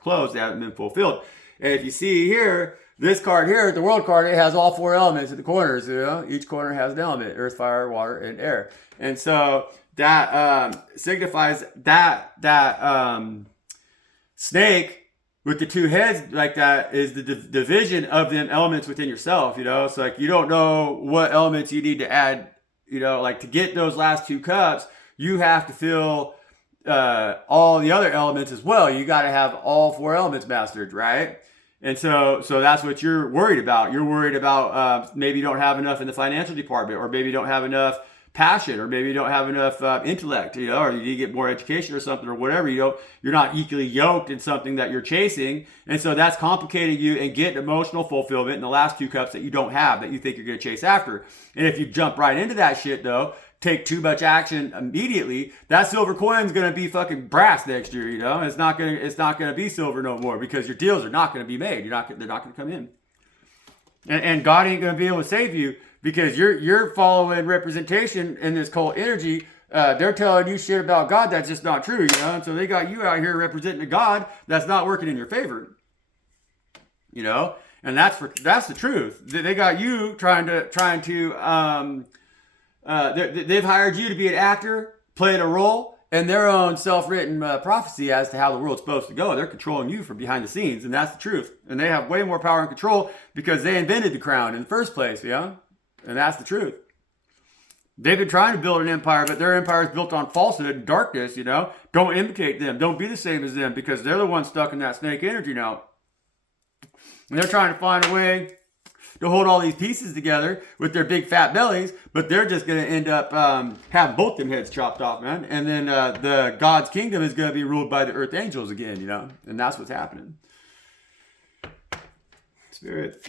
closed, they haven't been fulfilled. And if you see here, this card here, the world card, it has all 4 elements at the corners. Each corner has an element: earth, fire, water, and air. And so that signifies that snake with the 2 heads like that is the division of them elements within yourself. It's like you don't know what elements you need to add. Like to get those last 2 cups, you have to fill all the other elements as well. You got to have all 4 elements mastered, right? And so that's what you're worried about. You're worried about maybe you don't have enough in the financial department, or maybe you don't have enough passion, or maybe you don't have enough intellect, or you need to get more education or something, or whatever. You're not equally yoked in something that you're chasing, and so that's complicating you and getting emotional fulfillment in the last 2 cups that you don't have, that you think you're going to chase after. And if you jump right into that shit though, take too much action immediately, that silver coin's going to be fucking brass next year. It's not going to be silver no more, because your deals are not going to be made. They're not going to come in, and God ain't going to be able to save you, because you're following representation in this cult energy. They're telling you shit about God that's just not true, and so they got you out here representing a God that's not working in your favor, and that's the truth. They got you trying to they've hired you to be an actor, playing a role in their own self-written prophecy as to how the world's supposed to go. They're controlling you from behind the scenes, and that's the truth. And they have way more power and control because they invented the crown in the first place, and that's the truth. They've been trying to build an empire, but their empire is built on falsehood and darkness, Don't imitate them. Don't be the same as them, because they're the ones stuck in that snake energy now. And they're trying to find a way to hold all these pieces together with their big fat bellies, but they're just going to end up having both them heads chopped off, man. And then the God's kingdom is going to be ruled by the earth angels again, And that's what's happening. Spirit.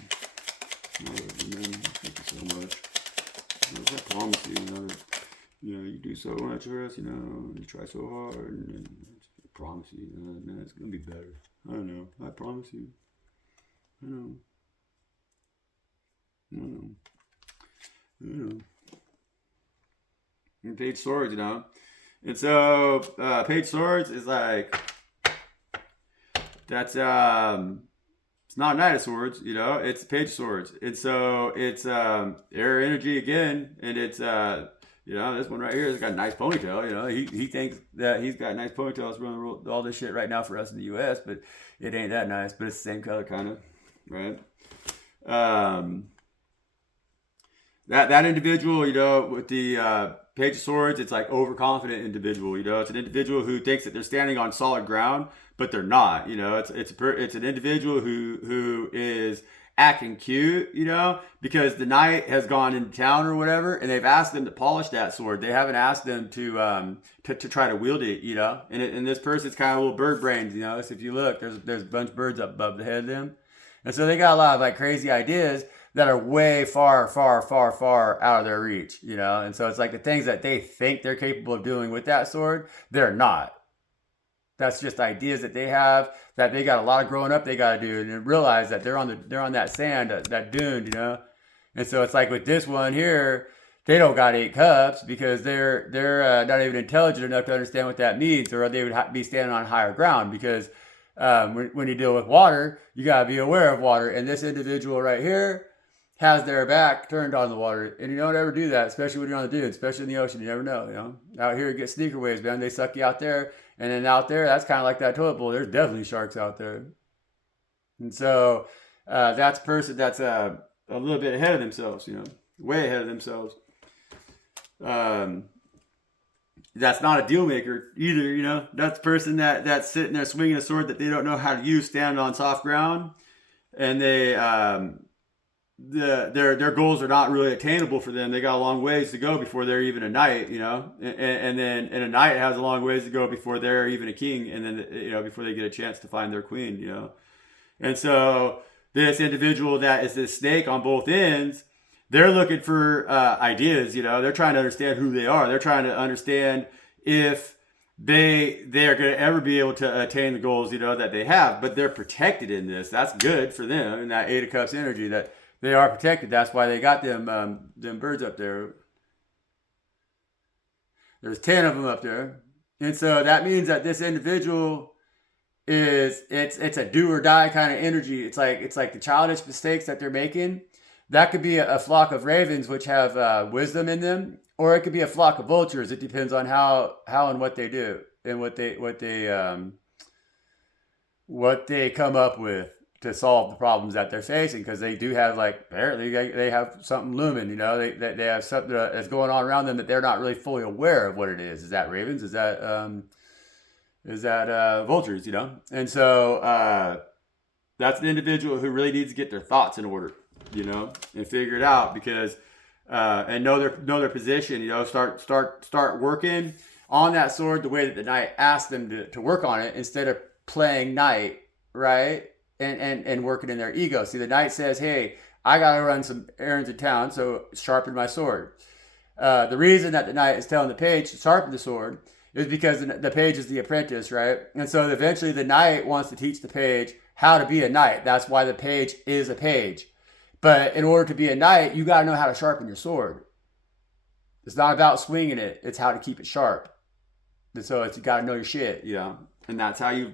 Oh, man, thank you so much. I promise you, you do so much for us, you try so hard, and I promise you, man, it's going to be better. I don't know. I promise you. I know. And Page Swords, And so Page Swords is like, that's it's not Knight of Swords, it's Page Swords. And so it's air energy again, and it's this one right here has got a nice ponytail. He thinks that he's got nice ponytails running all this shit right now for us in the US, but it ain't that nice, but it's the same color kind of, right? That individual, with the Page of Swords, it's like overconfident individual. It's an individual who thinks that they're standing on solid ground, but they're not. It's an individual who is acting cute, because the knight has gone into town or whatever, and they've asked them to polish that sword. They haven't asked them to try to wield it, And this person's kind of a little bird brains, So if you look, there's a bunch of birds up above the head of them, and so they got a lot of like crazy ideas that are way far out of their reach, And so it's like the things that they think they're capable of doing with that sword, they're not. That's just ideas that they have, that they got a lot of growing up they got to do, and realize that they're on that sand, that dune, And so it's like with this one here, they don't got 8 cups because they're not even intelligent enough to understand what that means, or they would be standing on higher ground, because when you deal with water, you got to be aware of water. And this individual right here has their back turned on the water, and you don't ever do that, especially when you're on the dune, especially in the ocean. You never know, Out here, you get sneaker waves, man. They suck you out there, and then out there, that's kind of like that toilet bowl. There's definitely sharks out there, and so that's a person that's a little bit ahead of themselves, you know, way ahead of themselves. That's not a deal maker either, you know. That's a person that's sitting there swinging a sword that they don't know how to use, stand on soft ground, and their goals are not really attainable for them. They got a long ways to go before they're even a knight, you know, and then a knight has a long ways to go before they're even a king, and then, you know, before they get a chance to find their queen, you know. And so this individual that is this snake on both ends, they're looking for ideas, you know. They're trying to understand who they are. They're trying to understand if they are going to ever be able to attain the goals, you know, that they have. But they're protected in this. That's good for them in that Eight of Cups energy, that they are protected. That's why they got them birds up there. There's 10 of them up there. And so that means that this individual it's a do or die kind of energy. It's like the childish mistakes that they're making. That could be a flock of ravens which have wisdom in them, or it could be a flock of vultures. It depends on how and what they do and what they come up with to solve the problems that they're facing, because they do have, like, apparently they have something looming, you know. They have something that's going on around them that they're not really fully aware of what it is. Is that ravens? Is that vultures, you know? And so that's an individual who really needs to get their thoughts in order, you know, and figure it out, because and know their position, you know. Start working on that sword the way that the knight asked them to work on it, instead of playing knight, right? And working in their ego. See, the knight says, hey, I gotta run some errands in town, so sharpen my sword. The reason that the knight is telling the page to sharpen the sword is because the page is the apprentice, right? And so eventually the knight wants to teach the page how to be a knight. That's why the page is a page. But in order to be a knight, you got to know how to sharpen your sword. It's not about swinging it. It's how to keep it sharp. And so you got to know your shit, you know. And that's how you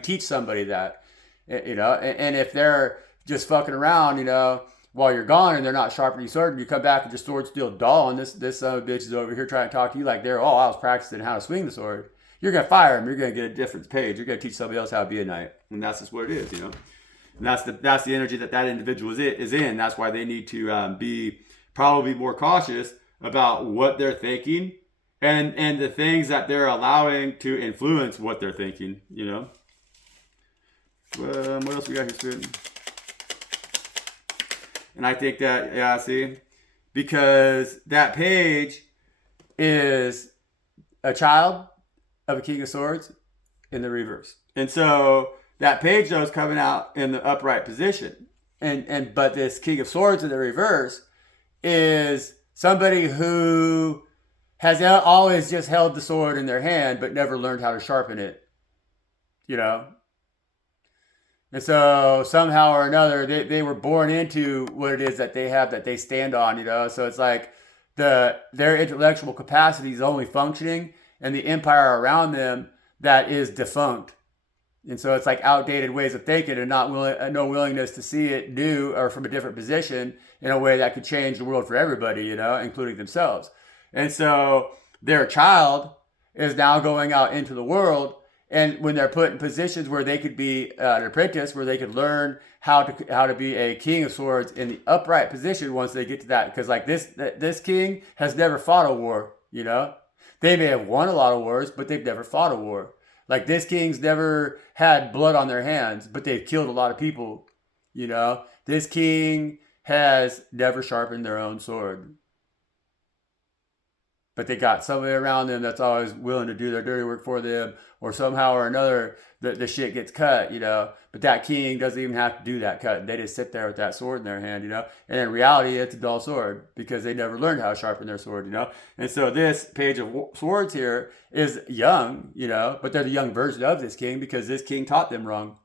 teach somebody that, you know. And if they're just fucking around, you know, while you're gone, and they're not sharpening your sword, and you come back and your sword's still dull, and this son of a bitch is over here trying to talk to you like I was practicing how to swing the sword, you're going to fire him. You're going to get a different page. You're going to teach somebody else how to be a knight. And that's just what it is, you know. And that's the energy that individual is in. That's why they need to be probably more cautious about what they're thinking and the things that they're allowing to influence what they're thinking, you know. What else we got here, student? And I think that, yeah, see, because that page is a child of a King of Swords in the reverse. And so that page, though, is coming out in the upright position. But this King of Swords in the reverse is somebody who has always just held the sword in their hand, but never learned how to sharpen it, you know. And so somehow or another, they were born into what it is that they have, that they stand on, you know. So it's like their intellectual capacity is only functioning, and the empire around them that is defunct. And so it's like outdated ways of thinking, and no willingness to see it new or from a different position in a way that could change the world for everybody, you know, including themselves. And so their child is now going out into the world, and when they're put in positions where they could be an apprentice, where they could learn how to be a King of Swords in the upright position once they get to that, because like this king has never fought a war, you know. They may have won a lot of wars, but they've never fought a war. Like, this king's never had blood on their hands, but they've killed a lot of people, you know. This king has never sharpened their own sword. But they got somebody around them that's always willing to do their dirty work for them, or somehow or another the shit gets cut, you know. But that king doesn't even have to do that cut. They just sit there with that sword in their hand, you know. And in reality, it's a dull sword, because they never learned how to sharpen their sword, you know. And so this page of swords here is young, you know, but they're the young version of this king, because this king taught them wrong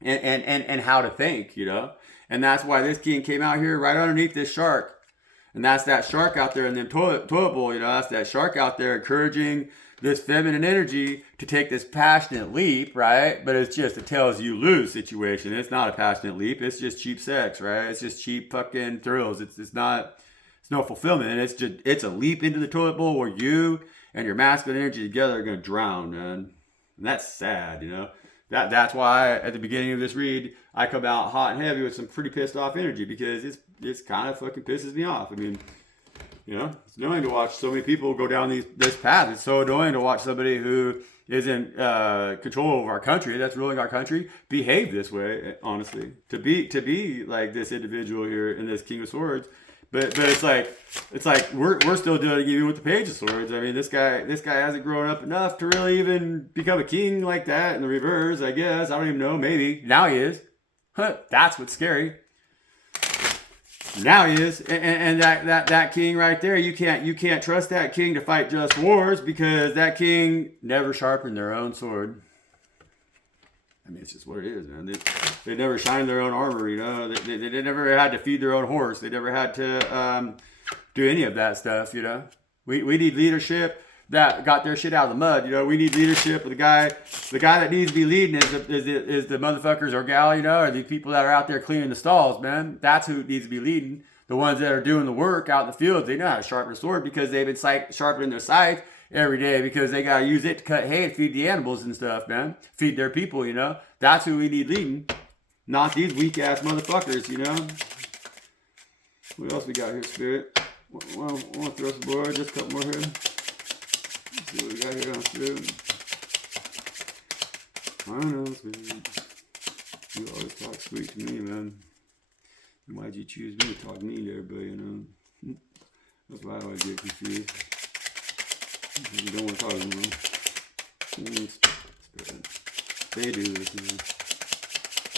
and how to think, you know. And that's why this king came out here right underneath this shark. And that's that shark out there in the toilet bowl, you know. That's that shark out there encouraging this feminine energy to take this passionate leap, right? But it's just a tells you lose situation. It's not a passionate leap. It's just cheap sex, right? It's just cheap fucking thrills. It's no fulfillment. It's a leap into the toilet bowl where you and your masculine energy together are going to drown, man. And that's sad, you know. That's why at the beginning of this read, I come out hot and heavy with some pretty pissed off energy, because it's kind of fucking pisses me off. I mean, it's annoying to watch so many people go down this path. It's so annoying to watch somebody who isn't control of our country, that's ruling our country, behave this way. Honestly, to be like this individual here in this King of Swords, but it's like we're still doing it even with the Page of Swords. I mean, this guy hasn't grown up enough to really even become a king like that in the reverse. I guess I don't even know. Maybe now he is. That's what's scary. Now he is, and that king right there, you can't trust that king to fight just wars, because that king never sharpened their own sword. I mean, it's just what it is, man. They never shined their own armor, They never had to feed their own horse. They never had to do any of that stuff, We need leadership that got their shit out of the mud, We need leadership. The guy that needs to be leading is the motherfuckers or gal, or the people that are out there cleaning the stalls, man. That's who needs to be leading. The ones that are doing the work out in the fields, they know how to sharpen a sword, because they've been sharpening their scythe every day, because they got to use it to cut hay and feed the animals and stuff, man. Feed their people, That's who we need leading. Not these weak ass motherfuckers, What else we got here, Spirit? I want to throw some more, just a couple more here. Let's see what we got here on Spirit. I don't know, Spirit. You always talk sweet to me, man. And why'd you choose me to talk mean to everybody, That's why I always get confused. You don't want to talk anymore. They do this,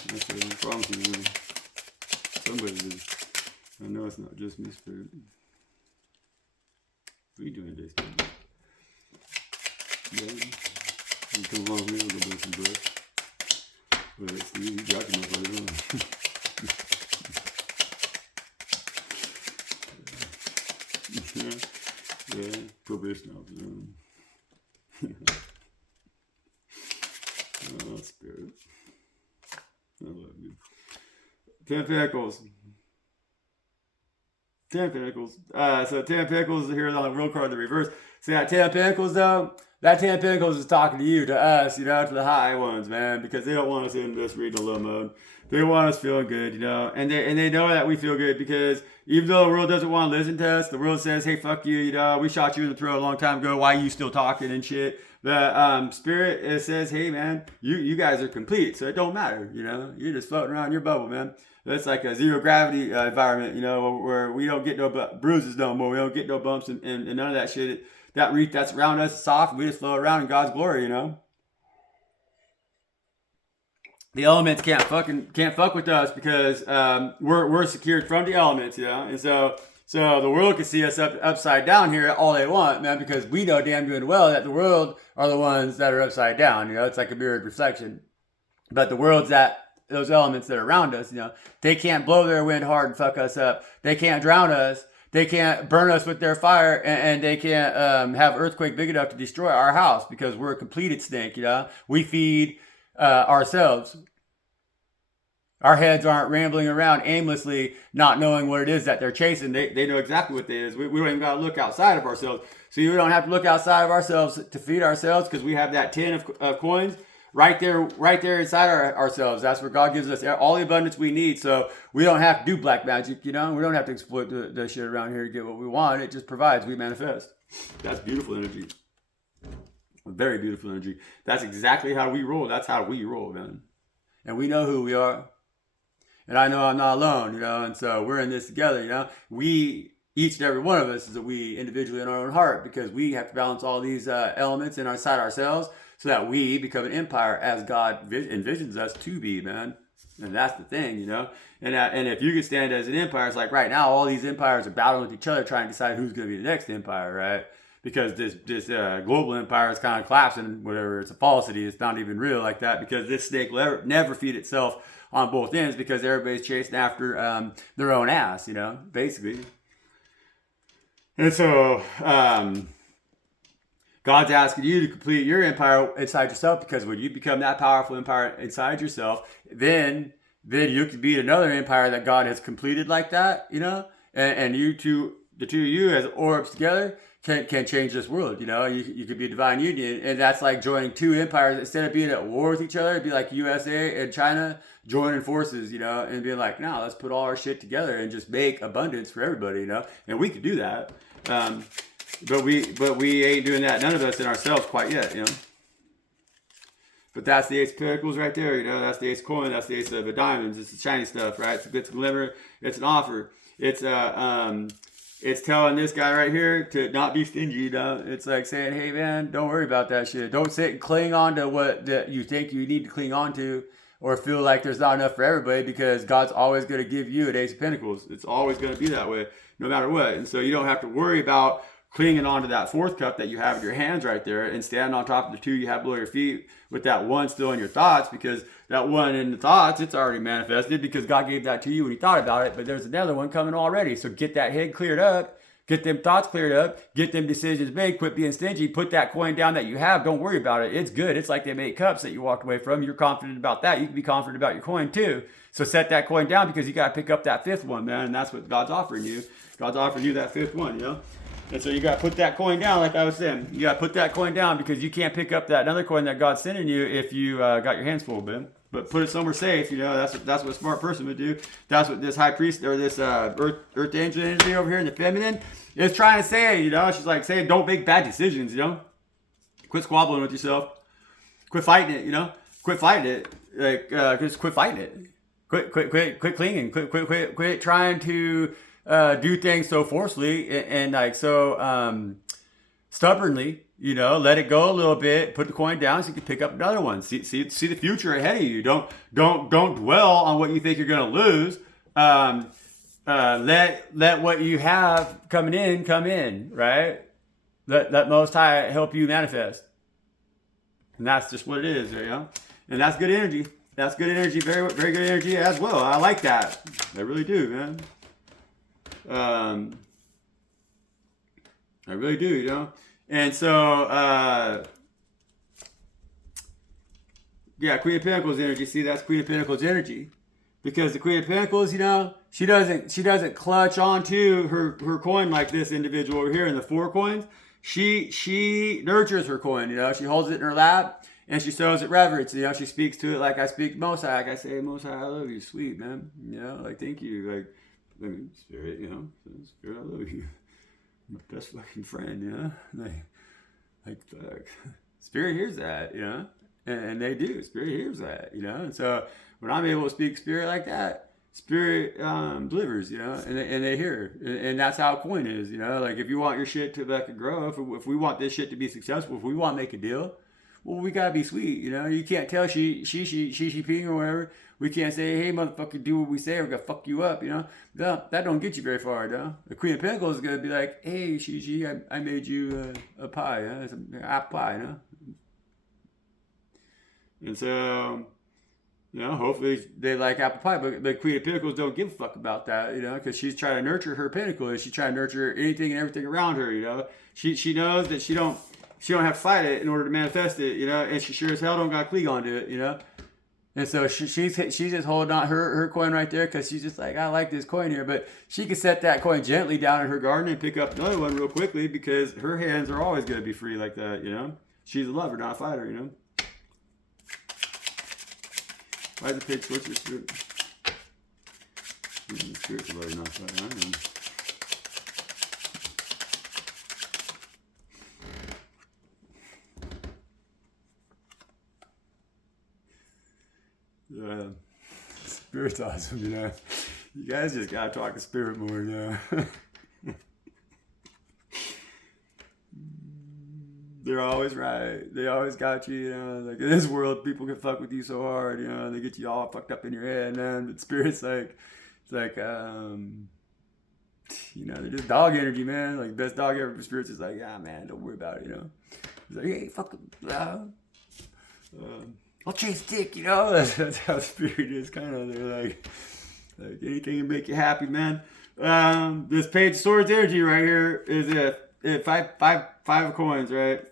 That's the problem, Somebody does. I know it's not just me, Spirit. What are you doing today, Spirit? Yeah. You come along with me, we'll go do some brush. But it's you got your motherfucker, Yeah, probation officer. Oh, Spirit. I love you. 10 Pentacles. 10 Pentacles. So 10 Pentacles here on the real card, the reverse. See that 10 Pentacles though? That 10 Pentacles is talking to you, to us, to the high ones, man, because they don't want us in this reading a low mode. They want us feeling good, and they know that we feel good, because even though the world doesn't want to listen to us, the world says, hey, fuck you, we shot you in the throat a long time ago, why are you still talking and shit? The Spirit, it says, hey, man, you guys are complete, so it don't matter, you're just floating around your bubble, man. That's like a zero gravity environment, where we don't get no bruises no more, we don't get no bumps and none of that shit. That reef that's around us is soft, and we just float around in God's glory, The elements can't fuck with us, because we're secured from the elements, and so the world can see us upside down here all they want, man, because we know damn good and well that the world are the ones that are upside down, it's like a mirrored reflection. But the world's those elements that are around us, they can't blow their wind hard and fuck us up. They can't drown us. They can't burn us with their fire, and they can't have earthquake big enough to destroy our house, because we're a completed snake, We feed ourselves. Our heads aren't rambling around aimlessly, not knowing what it is that they're chasing. They know exactly what it is. We don't even got to look outside of ourselves. So you don't have to look outside of ourselves to feed ourselves, because we have that 10 of coins right there inside ourselves. That's where God gives us all the abundance we need. So we don't have to do black magic, We don't have to exploit the shit around here to get what we want. It just provides. We manifest. That's beautiful energy. Very beautiful energy. That's exactly how we roll. That's how we roll, man. And we know who we are. And I know I'm not alone, and so we're in this together, We, each and every one of us, is a we individually in our own heart, because we have to balance all these elements inside ourselves, so that we become an empire as God envisions us to be, man. And that's the thing, And if you can stand as an empire, it's like right now, all these empires are battling with each other, trying to decide who's going to be the next empire, right? Because this global empire is kind of collapsing, whatever. It's a falsity. It's not even real like that, because this snake will never feed itself on both ends, because everybody's chasing after their own ass, basically. And so God's asking you to complete your empire inside yourself, because when you become that powerful empire inside yourself, then you can beat another empire that God has completed like that, And you two, the two of you as orbs together, can change this world. You know, you could be a divine union, and that's like joining two empires instead of being at war with each other. It'd be like USA and China joining forces, you know, and being like, no, let's put all our shit together and just make abundance for everybody, you know, and we could do that. But we ain't doing that. None of us in ourselves quite yet, you know. But that's the Ace of Pentacles right there, you know. That's the Ace of Coin. That's the Ace of Diamonds. It's the shiny stuff, right? It's a glimmer. It's an offer. It's telling this guy right here to not be stingy, you know. It's like saying, hey, man, don't worry about that shit. Don't sit and cling on to what that you think you need to cling on to or feel like there's not enough for everybody, because God's always going to give you an Ace of Pentacles. It's always going to be that way, no matter what. And so you don't have to worry about clinging onto that fourth cup that you have in your hands right there and standing on top of the two you have below your feet with that one still in your thoughts, because that one in the thoughts, it's already manifested because God gave that to you when you thought about it, but there's another one coming already. So get that head cleared up, get them thoughts cleared up, get them decisions made, quit being stingy, put that coin down that you have, don't worry about it. It's good. It's like them 8 cups that you walked away from. You're confident about that. You can be confident about your coin too. So set that coin down, because you got to pick up that 5th one, man, and that's what God's offering you. God's offering you that 5th one, you know? And so you got to put that coin down, like I was saying. You got to put that coin down, because you can't pick up that another coin that God's sending you if you got your hands full, man. But put it somewhere safe, you know. That's what a smart person would do. That's what this high priest or this earth angel energy over here in the feminine is trying to say, you know. She's like saying, don't make bad decisions, you know. Quit squabbling with yourself. Quit fighting it, you know. Quit fighting it. Like, just quit fighting it. Quit clinging. Quit trying to do things so forcefully and like so stubbornly, you know. Let it go a little bit, put the coin down so you can pick up another one. See the future ahead of you. Don't dwell on what you think you're gonna lose. Let what you have come in, right? Let Most High help you manifest. And that's just what it is, you know? And that's good energy. That's good energy, very, very good energy as well. I like that. I really do, man. I really do, you know? And so, yeah, Queen of Pentacles energy. See, that's Queen of Pentacles energy. Because the Queen of Pentacles, you know, she doesn't clutch onto her coin like this individual over here in the 4 coins. She nurtures her coin, you know. She holds it in her lap and she shows it reverence. You know, she speaks to it like I speak to Most High. Like I say, Most High, I love you, sweet man. You know, like thank you, like. I mean, Spirit, you know, Spirit, I love you. My best fucking friend, you know? Like Spirit hears that, you know? And they do. Spirit hears that, you know? And so when I'm able to speak Spirit like that, Spirit delivers, you know? And they hear. And that's how coin is, you know? Like if you want your shit to like grow, if we want this shit to be successful, if we want to make a deal, well, we gotta be sweet, you know? You can't tell she ping or whatever. We can't say, hey, motherfucker, do what we say, or we're gonna fuck you up, you know? No, that don't get you very far, though. The Queen of Pentacles is gonna be like, hey, I made you a pie, huh? It's an apple pie, you know? And so, you know, hopefully they like apple pie, but the Queen of Pentacles don't give a fuck about that, you know? Because she's trying to nurture her pentacle, she's trying to nurture anything and everything around her, you know? She knows that she don't have to fight it in order to manifest it, you know? And she sure as hell don't got to cling onto it, you know? And so she's just holding on her coin right there because she's just like, I like this coin here. But she can set that coin gently down in her garden and pick up another one real quickly because her hands are always going to be free like that, you know? She's a lover, not a fighter, you know? Why is the pig switch your spirit? The spirit's a lover, not a fighter. I know. Spirit's awesome, you know. You guys just gotta talk to Spirit more, you know. They're always right. They always got you, you know. Like in this world, people can fuck with you so hard, you know. They get you all fucked up in your head, man. But Spirit's like, it's like, you know, they're just dog energy, man. Like best dog ever. Spirit's just like, yeah, man, don't worry about it, you know. He's like, hey, fuck them. I'll chase dick, you know. That's how Spirit is, kind of. They're like anything to make you happy, man. This Page of Swords energy right here is five of coins, right?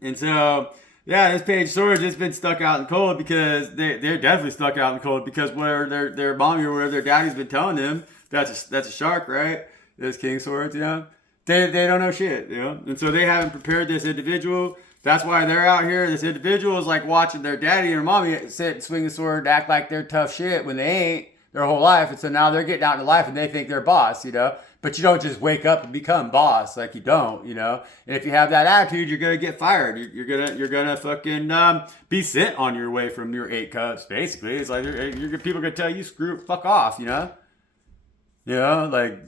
And so, yeah, this Page of Swords has been stuck out in the cold because they're definitely stuck out in the cold because whatever their mommy or whatever their daddy's been telling them, that's a shark, right? This King of Swords, you know. They don't know shit, you know? And so they haven't prepared this individual. That's why they're out here. This individual is like watching their daddy and mommy sit and swing the sword, act like they're tough shit when they ain't their whole life. And so now they're getting out into life and they think they're boss, you know? But you don't just wake up and become boss. Like, you don't, you know? And if you have that attitude, you're going to get fired. You're gonna fucking be sent on your way from your 8 cups, basically. It's like people are going to tell you, fuck off, you know? You know,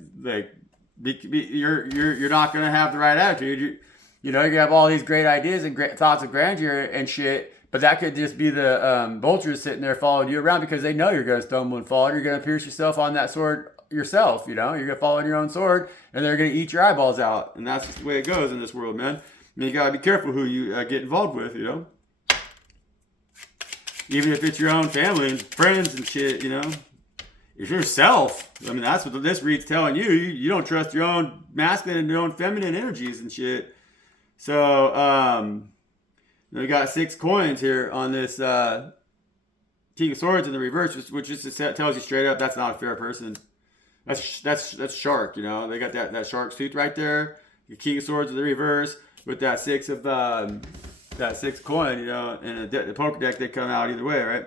you're not gonna have the right attitude. You know, you have all these great ideas and great thoughts of grandeur and shit, but that could just be the vultures sitting there following you around because they know you're gonna stumble and fall, and you're gonna pierce yourself on that sword yourself. You know, you're gonna fall on your own sword, and they're gonna eat your eyeballs out, and that's just the way it goes in this world, man. And you gotta be careful who you get involved with. You know, even if it's your own family and friends and shit. You know. It's yourself. I mean, that's what this read's telling you. You don't trust your own masculine and your own feminine energies and shit. So, we got 6 coins here on this King of Swords in the reverse, which just tells you straight up that's not a fair person. That's shark. You know, they got that shark's tooth right there. The King of Swords in the reverse with that 6 of that 6 coin. You know, and the poker deck, they come out either way, right?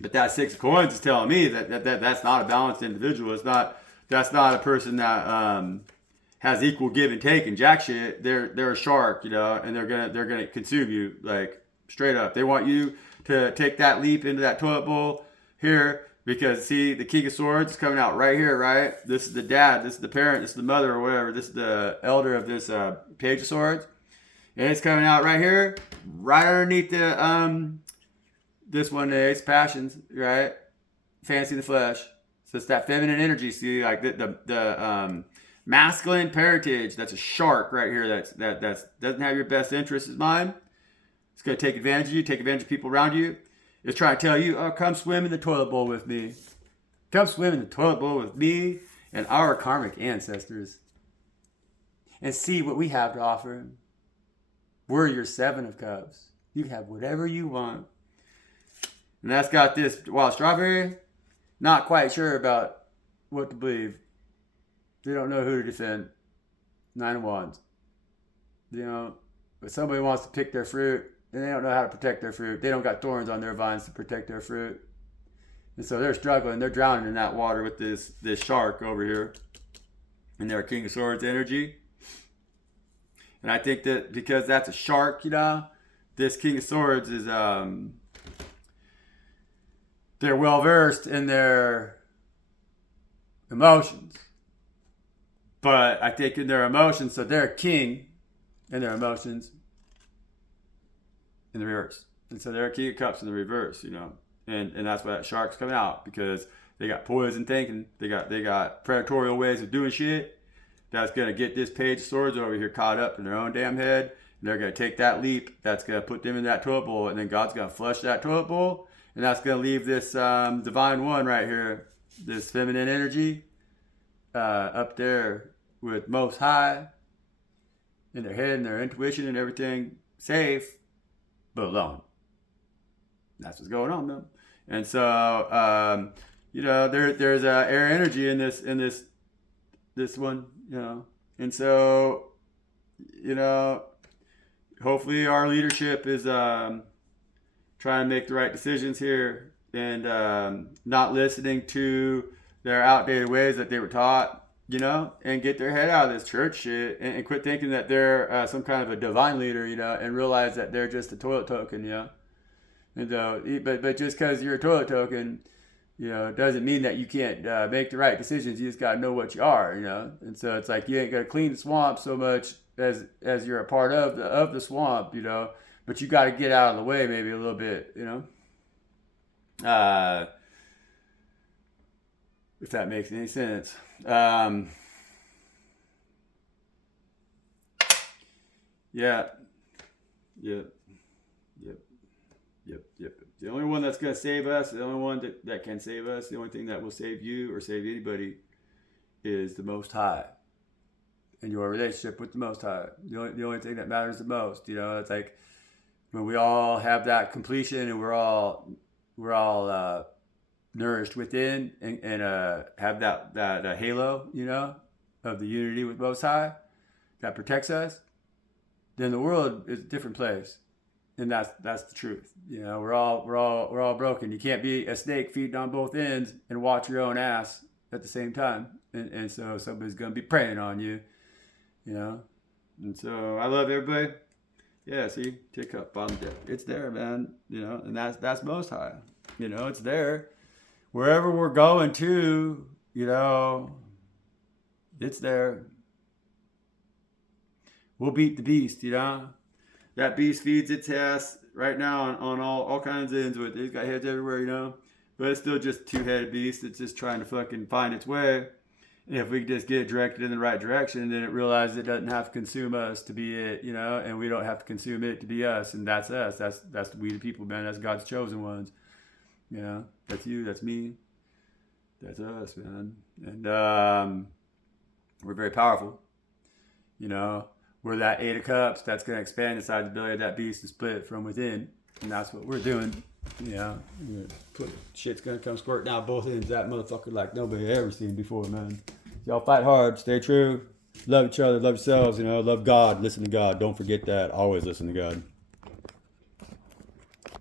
But that 6 of coins is telling me that's not a balanced individual. That's not a person that has equal give and take and jack shit. They're a shark, you know, and they're gonna consume you, like, straight up. They want you to take that leap into that toilet bowl here because, see, the King of Swords is coming out right here, right? This is the dad, this is the parent, this is the mother or whatever. This is the elder of this Page of Swords, and it's coming out right here, right underneath the this one is passions, right? Fancy the flesh. So it's that feminine energy. See, like the masculine parentage. That's a shark right here. That doesn't have your best interests in mind. It's gonna take advantage of you, take advantage of people around you. It's trying to tell you, oh, come swim in the toilet bowl with me. Come swim in the toilet bowl with me and our karmic ancestors, and see what we have to offer. We're your 7 of Cups. You can have whatever you want. And that's got this wild strawberry. Not quite sure about what to believe. They don't know who to defend. 9 of Wands. You know, if somebody wants to pick their fruit and they don't know how to protect their fruit, they don't got thorns on their vines to protect their fruit. And so they're struggling. They're drowning in that water with this shark over here. And their King of Swords energy. And I think that because that's a shark, you know, this King of Swords is they're well versed in their emotions. But I think in their emotions, so they're a king in their emotions in the reverse. And so they're a King of Cups in the reverse, you know. And that's why that shark's coming out, because they got poison thinking, they got predatorial ways of doing shit that's gonna get this Page of Swords over here caught up in their own damn head. And they're gonna take that leap that's gonna put them in that toilet bowl, and then God's gonna flush that toilet bowl. And that's going to leave this divine one right here, this feminine energy, up there with Most High, in their head and their intuition and everything, safe, but alone. That's what's going on, though. And so, you know, there's air energy in this one, you know. And so, you know, hopefully our leadership is trying to make the right decisions here and not listening to their outdated ways that they were taught, you know, and get their head out of this church shit and quit thinking that they're some kind of a divine leader, you know, and realize that they're just a toilet token, you know. And but just because you're a toilet token, you know, doesn't mean that you can't make the right decisions. You just got to know what you are, you know. And so it's like you ain't got to clean the swamp so much as you're a part of the swamp, you know. But you got to get out of the way maybe a little bit, you know. If that makes any sense. Yeah. Yep. The only one that's going to save us, the only one that can save us, the only thing that will save you or save anybody is the Most High and your relationship with the Most High. The only thing that matters the most, you know. It's like when we all have that completion and we're all nourished within and have that halo, you know, of the unity with Most High that protects us, then the world is a different place. And that's the truth. You know, we're all broken. You can't be a snake feeding on both ends and watch your own ass at the same time. And so somebody's gonna be preying on you. You know. And so I love everybody. Yeah, see, tick up, bottom dip. It's there, man. You know, and that's Most High. You know, it's there. Wherever we're going to, you know, it's there. We'll beat the beast, you know. That beast feeds its ass right now on all kinds of ends with it. It's got heads everywhere, you know. But it's still just a two-headed beast. It's just trying to fucking find its way. And if we just get it directed in the right direction, then it realizes it doesn't have to consume us to be it, you know, and we don't have to consume it to be us. And that's us. That's we the people, man. That's God's chosen ones. You know, that's you, that's me. That's us, man. And we're very powerful. You know, we're that 8 of cups that's going to expand inside the belly of that beast and split it from within. And that's what we're doing. You know, shit's going to come squirting out both ends. That motherfucker like nobody ever seen before, man. Y'all fight hard, stay true, love each other, love yourselves, you know, love God, listen to God. Don't forget that. Always listen to God.